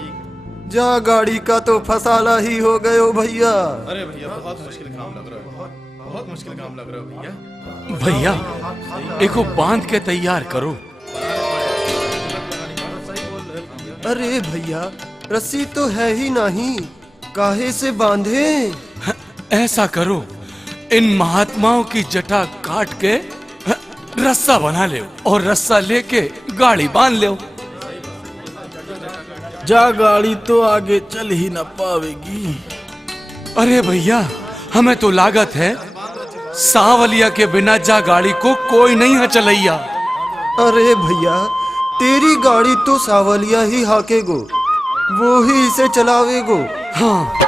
जा गाड़ी का तो फसाला ही हो गयो भैया। अरे भैया बहुत मुश्किल काम लग रहा है, बहुत मुश्किल काम लग रहा है भैया। भैया एको बांध के तैयार करो। अरे भैया रस्सी तो है ही नहीं, काहे से बांधे? ऐसा करो, इन महात्माओं की जटा काट के रस्सा बना ले और रस्सा लेके गाड़ी बांध ले। जा गाड़ी तो आगे चल ही न पावेगी। अरे भैया हमें तो लागत है सावलिया के बिना जा गाड़ी को कोई नहीं है चलैया। अरे भैया तेरी गाड़ी तो सावलिया ही हाकेगो, वो ही इसे चलावेगो। हाँ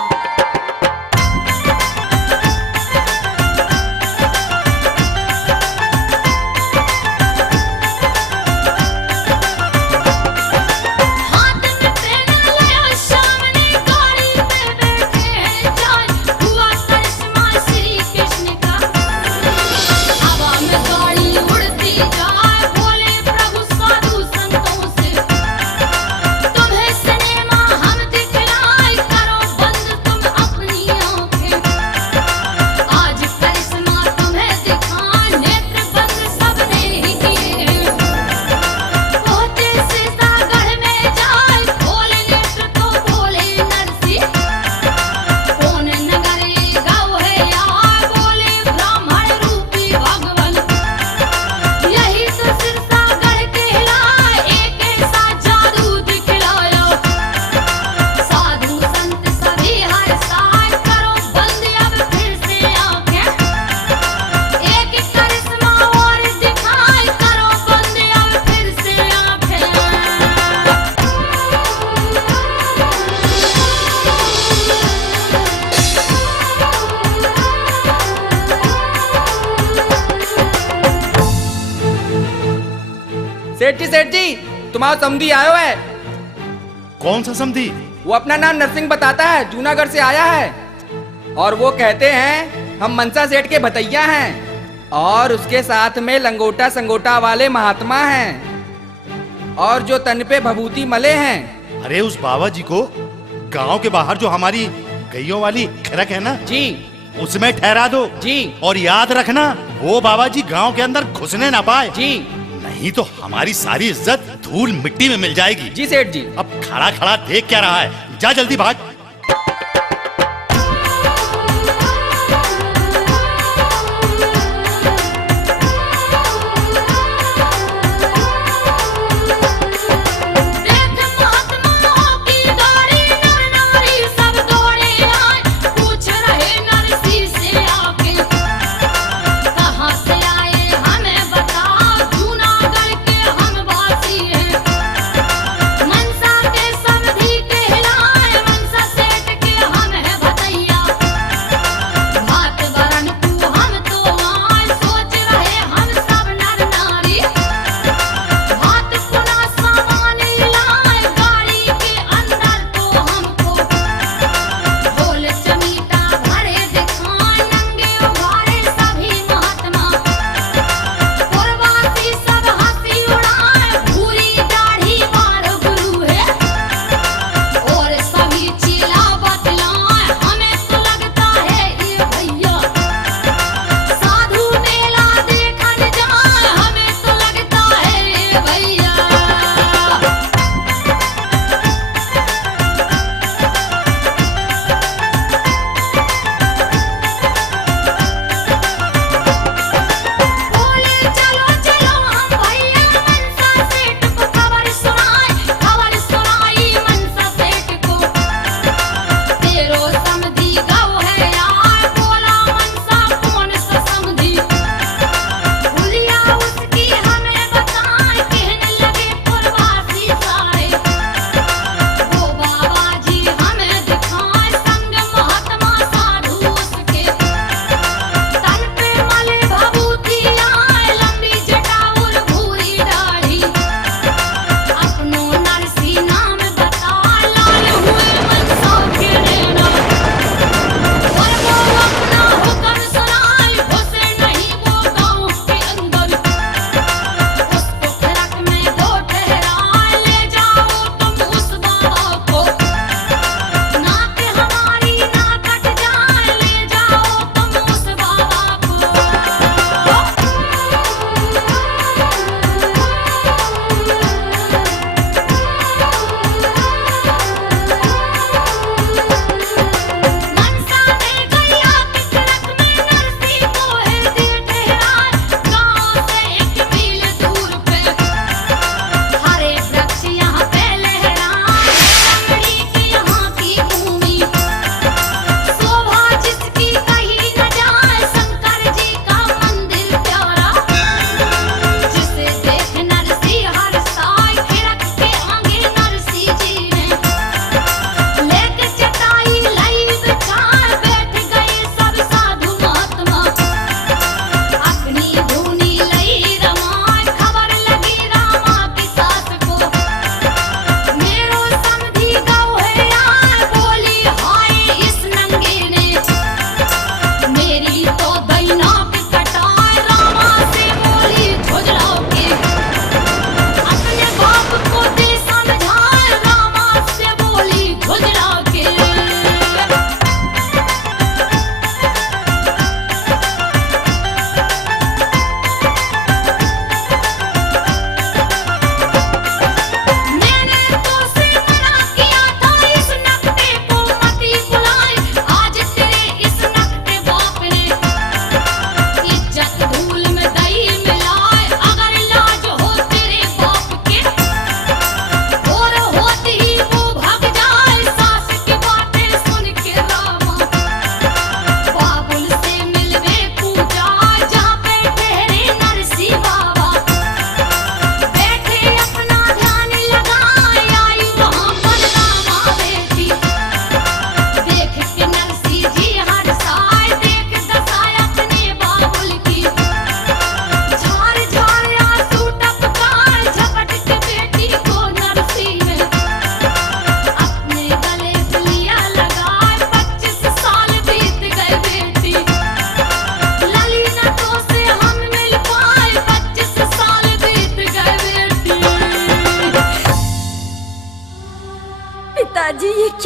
सेठ जी तुम्हारा समधी आयो है। कौन सा समधी? वो अपना नाम नरसिंह बताता है, जूनागढ़ से आया है और वो कहते हैं हम मनसा सेठ के भतैया हैं और उसके साथ में लंगोटा संगोटा वाले महात्मा हैं और जो तन पे भभूति मले हैं। अरे उस बाबा जी को गांव के बाहर जो हमारी गैयों वाली खरक है ना जी, उसमें ठहरा दो जी। और याद रखना वो बाबा जी गांव के अंदर घुसने ना पाए जी। नहीं तो हमारी सारी इज्जत धूल मिट्टी में मिल जाएगी। जी सेठ जी। अब खड़ा खड़ा देख क्या रहा है, जा जल्दी भाग। मनसा के समधी कहलाए, मनसा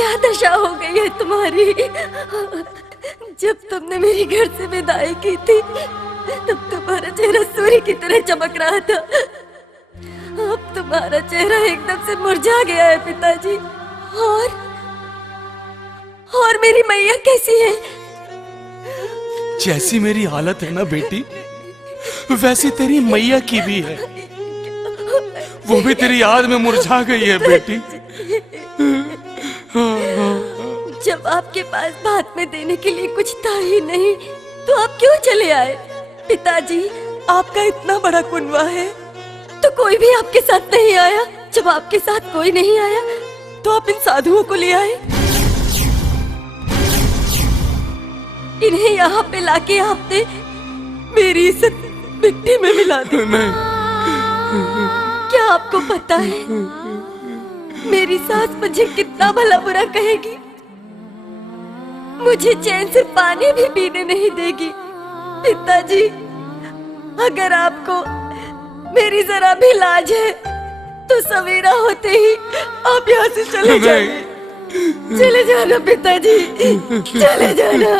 क्या दशा हो गई है तुम्हारी। जब तुमने मेरी घर से विदाई की थी तब तुम्हारा चेहरा सूर्य की तरह चमक रहा था। अब तुम्हारा चेहरा एकदम से मुरझा गया है पिताजी। और मेरी मैया कैसी है? जैसी मेरी हालत है ना बेटी, वैसी तेरी मैया की भी है। वो भी तेरी याद में मुरझा गई है बेटी। जब आपके पास भात में देने के लिए कुछ था ही नहीं तो आप क्यों चले आए? पिताजी, आपका इतना बड़ा कुनवा है तो कोई भी आपके साथ नहीं आया। जब आपके साथ कोई नहीं आया तो आप इन साधुओं को ले आए। इन्हें यहाँ पे लाके आपने मेरी इज्जत मिट्टी में मिला दी। क्या आपको पता है मेरी सास मुझे कितना भला बुरा कहेगी? मुझे चैन से पानी भी पीने नहीं देगी। पिताजी, अगर आपको मेरी जरा भी लाज है तो सवेरा होते ही आप यहाँ से चले जाइए। चले जाना पिताजी, चले जाना।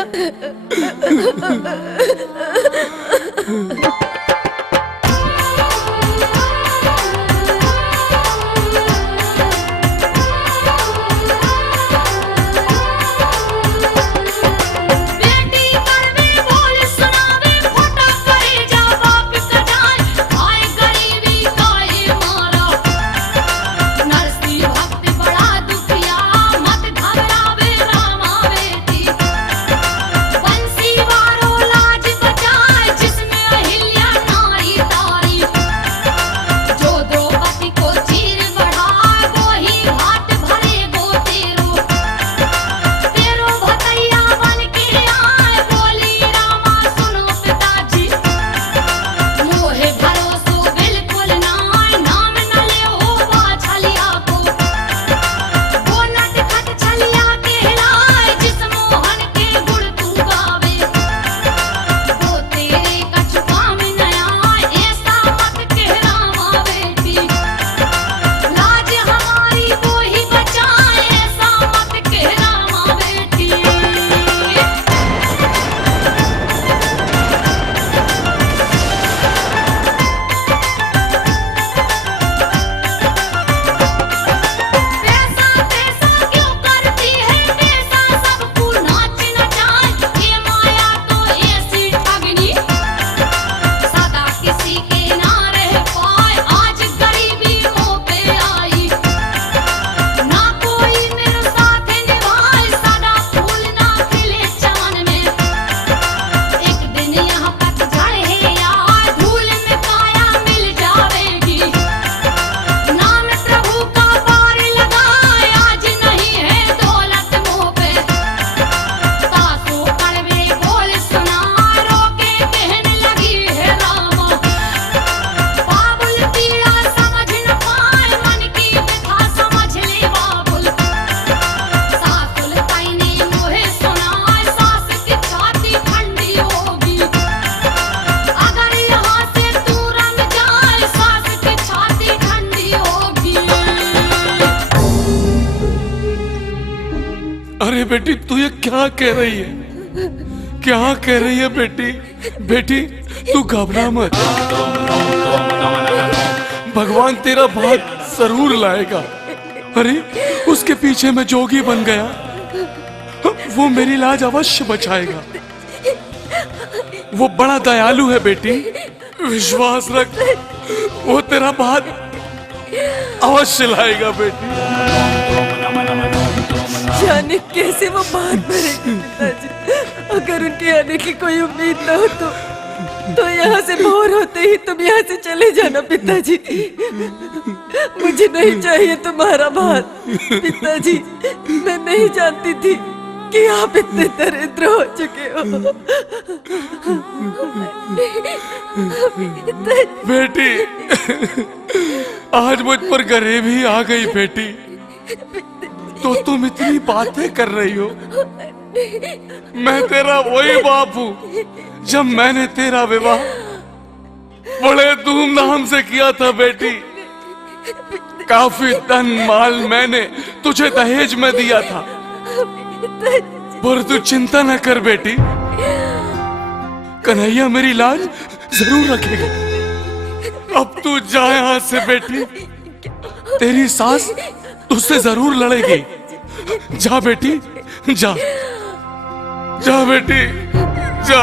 अरे बेटी, तू ये क्या कह रही है? क्या कह रही है बेटी? बेटी, तू घबरा मत। भगवान तेरा भाग जरूर लाएगा। अरे, उसके पीछे मैं जोगी बन गया, वो मेरी लाज अवश्य बचाएगा। वो बड़ा दयालु है बेटी, विश्वास रख, वो तेरा भाग अवश्य लाएगा बेटी। जाने कैसे वो बात मरेगी पिताजी। अगर उनके आने की कोई उम्मीद न हो तो यहाँ से भोर होते ही तुम यहाँ से चले जाना पिताजी। मुझे नहीं चाहिए तुम्हारा भात पिताजी। मैं नहीं जानती थी कि आप इतने दरिद्र हो चुके हो। बेटी, आज मुझ पर गरीबी आ गई बेटी, तो तुम इतनी बातें कर रही हो। मैं तेरा वही बाप हूँ जब मैंने तेरा विवाह बड़े धूमधाम से किया था बेटी। काफी धन माल मैंने तुझे दहेज में दिया था। पर तू चिंता न कर बेटी, कन्हैया मेरी लाज जरूर रखेगा। अब तू जा यहाँ से बेटी, तेरी सास तुझसे जरूर लड़ेगी। जा बेटी, जा जा बेटी, जा।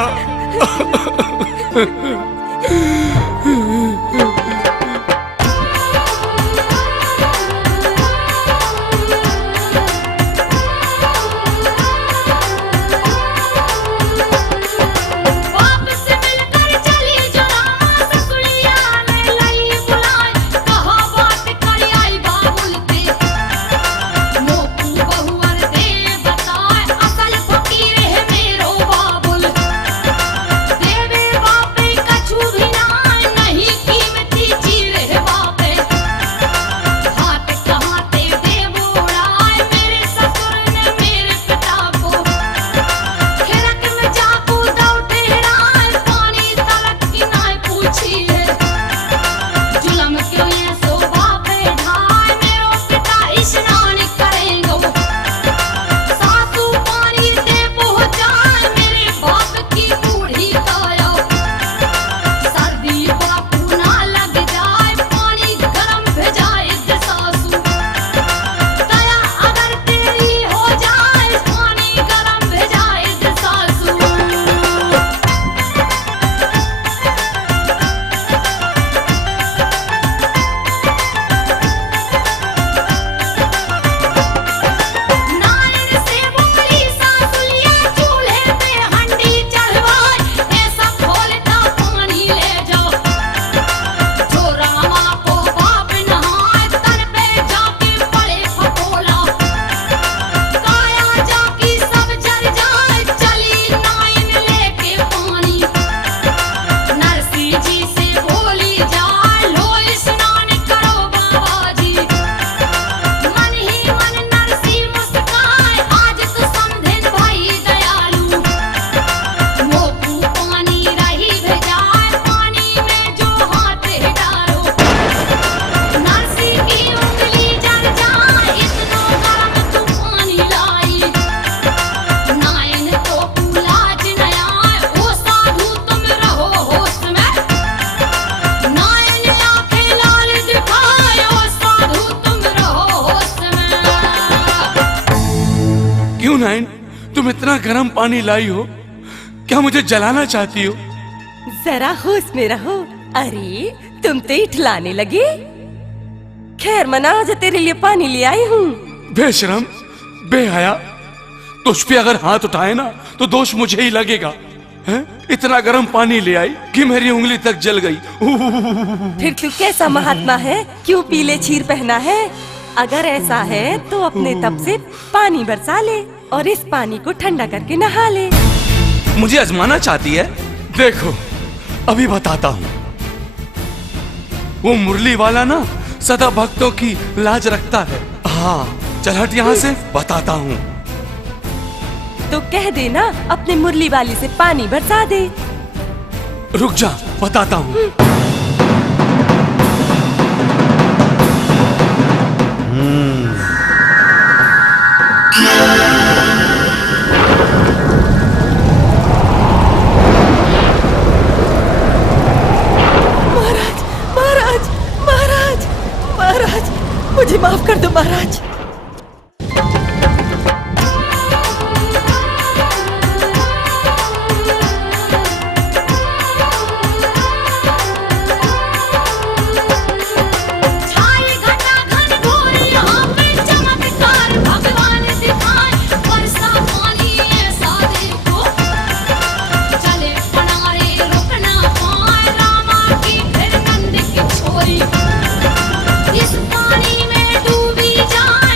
तुम इतना गर्म पानी लाई हो, क्या मुझे जलाना चाहती हो? जरा होश में रहो। अरे तुम तो इठलाने लगे। खैर मना, आज तेरे लिए पानी ले आई हूँ। बेशरम, बेहया, तुझ पे अगर हाथ उठाए ना तो दोष मुझे ही लगेगा। है? इतना गर्म पानी ले आई कि मेरी उंगली तक जल गई। फिर तू कैसा महात्मा है, क्यों पीले चीर पहना है? अगर ऐसा है तो अपने तप से पानी बरसा ले और इस पानी को ठंडा करके नहा ले। मुझे आजमाना चाहती है? देखो अभी बताता हूँ। वो मुरली वाला ना सदा भक्तों की लाज रखता है। हाँ चल हट यहाँ से, बताता हूँ। तो कह देना अपने मुरली वाली से पानी बरसा दे। रुक जा, बताता हूँ। महाराज, महाराज, महाराज, महाराज, मुझे माफ कर दो महाराज। इस पानी में डूबी जाए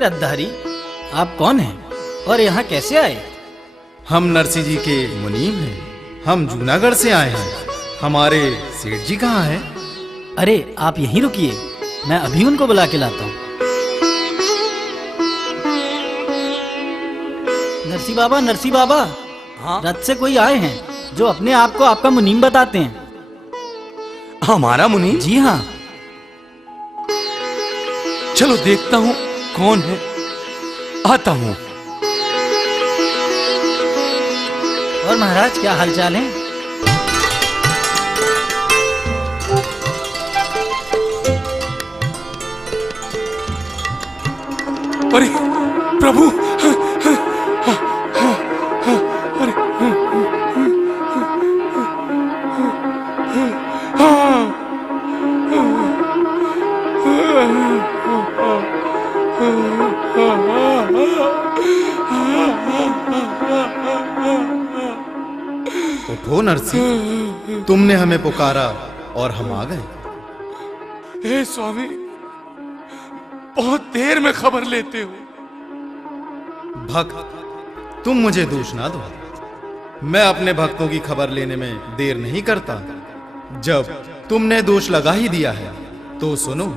रद्दारी, आप कौन हैं और यहाँ कैसे आए? हम नरसी जी के मुनीम हैं। हम जूनागढ़ से आए हैं। हमारे सेठ जी कहाँ हैं? अरे आप यहीं रुकिए, मैं अभी उनको बुला के लाता हूँ। नरसी बाबा, हाँ? रथ से कोई आए हैं जो अपने आप को आपका मुनीम बताते हैं। हमारा मुनीम? जी हाँ। चलो देखता हूँ कौन है, आता हूँ। और महाराज क्या हालचाल है? अरे प्रभु, उठो नरसी, तुमने हमें पुकारा और हम आ गए। हे स्वामी, बहुत देर में खबर लेते हो। भक्त, तुम मुझे दोष ना दो। मैं अपने भक्तों की खबर लेने में देर नहीं करता। जब तुमने दोष लगा ही दिया है तो सुनो।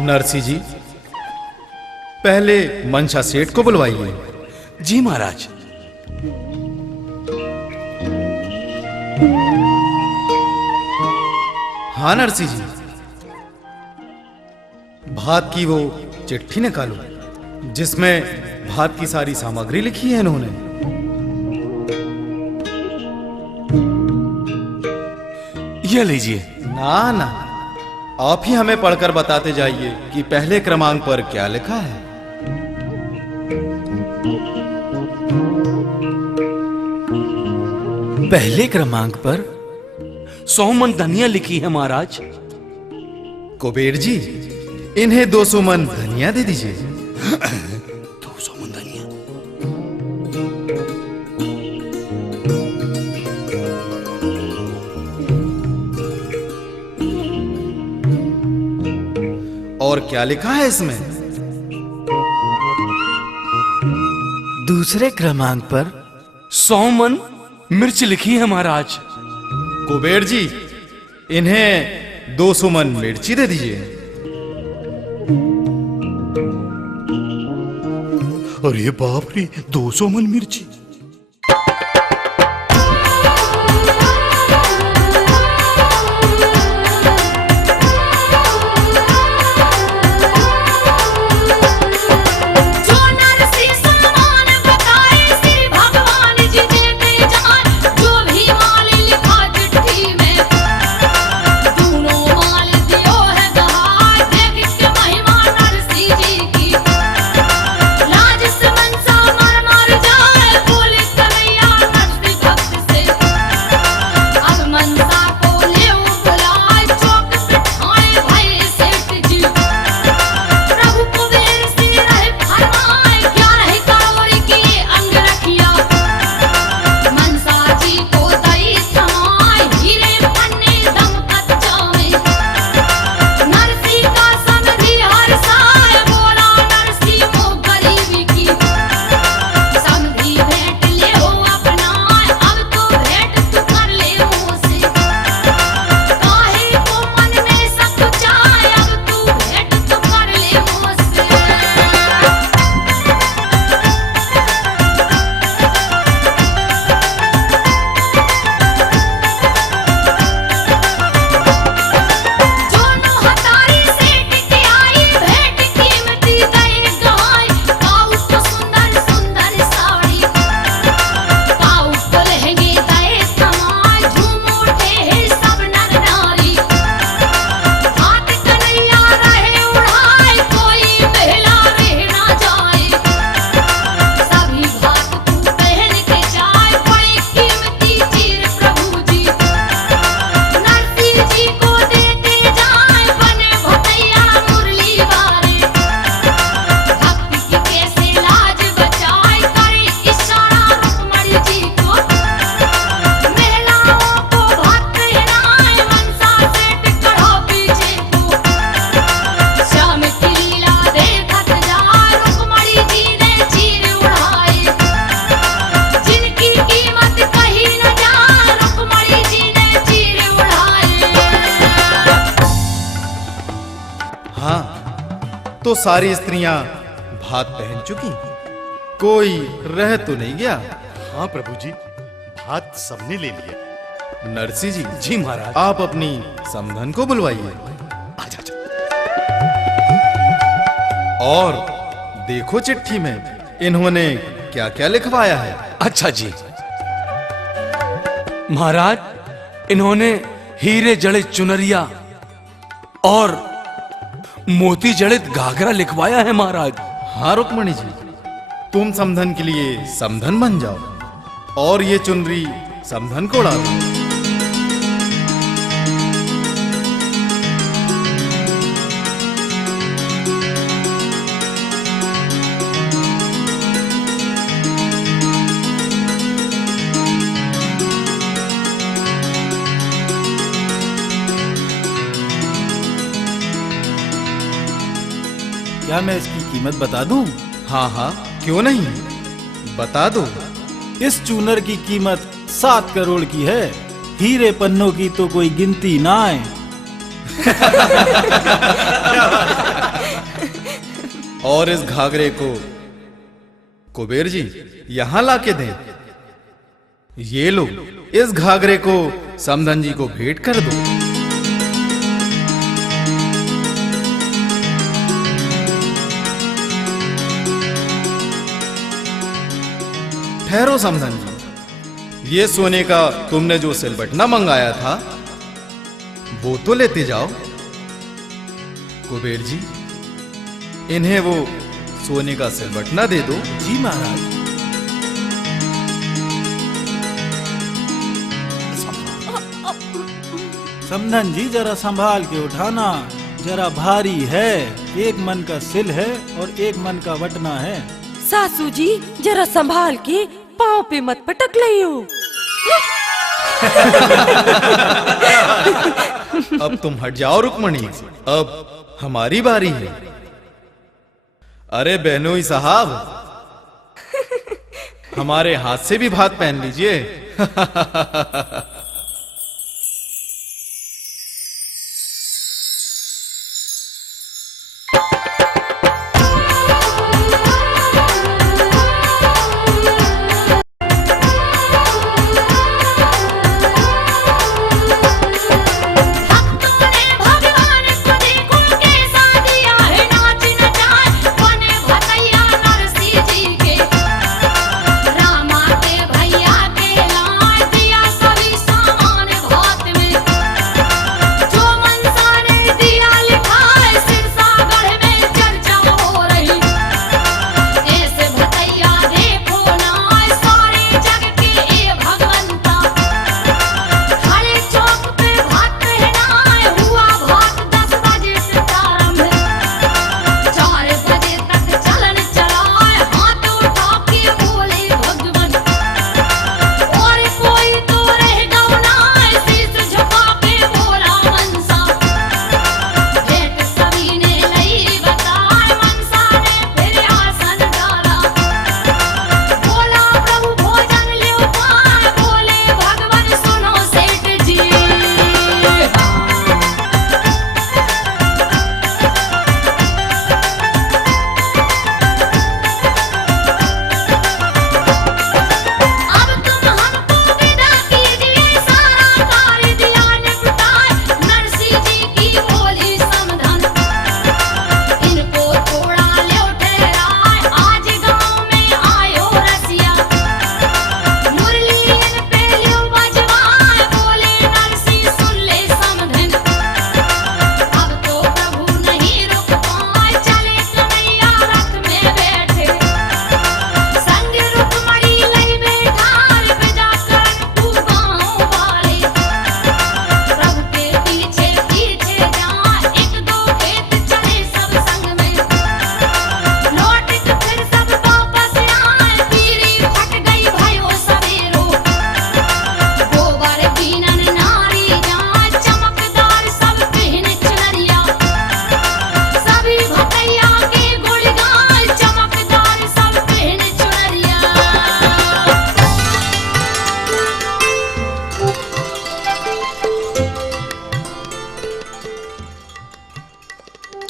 नरसी जी, पहले मनसा सेठ को बुलवाइए। जी महाराज। हाँ नरसी जी, भात की वो चिट्ठी निकालो जिसमें भात की सारी सामग्री लिखी है इन्होंने। ये लीजिए। ना ना, आप ही हमें पढ़कर बताते जाइए कि पहले क्रमांक पर क्या लिखा है। पहले क्रमांक पर 100 मन धनिया लिखी है महाराज। कुबेर जी, इन्हें 200 मन धनिया दे दीजिए। 200 मन धनिया। और क्या लिखा है इसमें? दूसरे क्रमांक पर 100 मन मिर्च लिखी है महाराज। कुबेर जी, इन्हें 200 मन मिर्ची दे दीजिए। अरे बाप रे, 200 मन मिर्ची। तो सारी स्त्रियां भात पहन चुकी, कोई रह तो नहीं गया? हाँ प्रभु जी, भात सबने ले लिया। नरसी जी। जी महाराज। आप अपनी समधन को बुलवाइए। आजा आजा। और देखो चिट्ठी में इन्होंने क्या क्या लिखवाया है। अच्छा जी। महाराज, इन्होंने हीरे जड़ित चुनरिया और मोती जड़ित घाघरा लिखवाया है महाराज। हाँ रुक्मणी जी, तुम समधन के लिए समधन बन जाओ और ये चुनरी समधन को उड़ा दो। क्या मैं इसकी कीमत बता दूं? हाँ हाँ, क्यों नहीं, बता दो। इस चूनर की कीमत 7 करोड़ की है। हीरे पन्नों की तो कोई गिनती ना आए। और इस घाघरे को कुबेर जी यहां लाके दें। ये लो, इस घाघरे को समधन जी को भेंट कर दो। ठहरो समधन जी, ये सोने का तुमने जो सिलबटना मंगाया था वो तो लेते जाओ। कुबेर जी, इन्हें वो सोने का सिलबटना दे दो। जी महाराज। समधन जी जरा संभाल के उठाना, जरा भारी है। 1 मन का सिल है और 1 मन का वटना है। सासू जी जरा संभाल के, पाँव पे मत पटक लियो। अब तुम हट जाओ रुक्मणी, अब हमारी बारी है। अरे बहनोई साहब, हमारे हाथ से भी भात पहन लीजिए।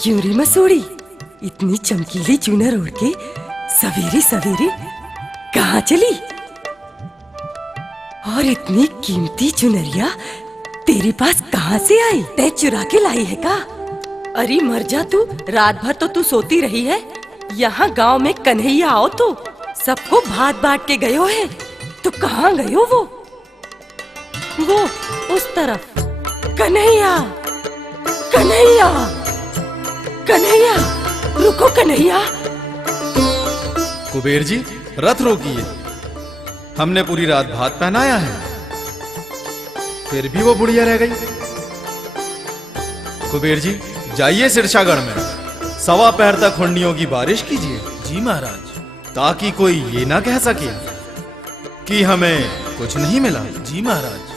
क्यों रे मसूड़ी, इतनी चमकीली चुनर ओढ़ के सवेरे सवेरे कहाँ चली? और इतनी कीमती चुनरिया तेरे पास कहाँ से आई? तै चुरा के लाई है का? अरे मर जा तू, रात भर तो तू सोती रही है। यहाँ गांव में कन्हैया आओ तो सबको भात बांट के गयो है, तो कहाँ गयो वो उस तरफ। कन्हैया, कन्हैया, कन्हैया, रुको कन्हैया। कुबेर जी रथ रोकिए, हमने पूरी रात भात पहनाया है, फिर भी वो बुढ़िया रह गई। कुबेर जी जाइए सिरसागढ़ में, 1.25 पैर तक हुंडियों की बारिश कीजिए। जी महाराज। ताकि कोई ये ना कह सके कि हमें कुछ नहीं मिला। जी महाराज।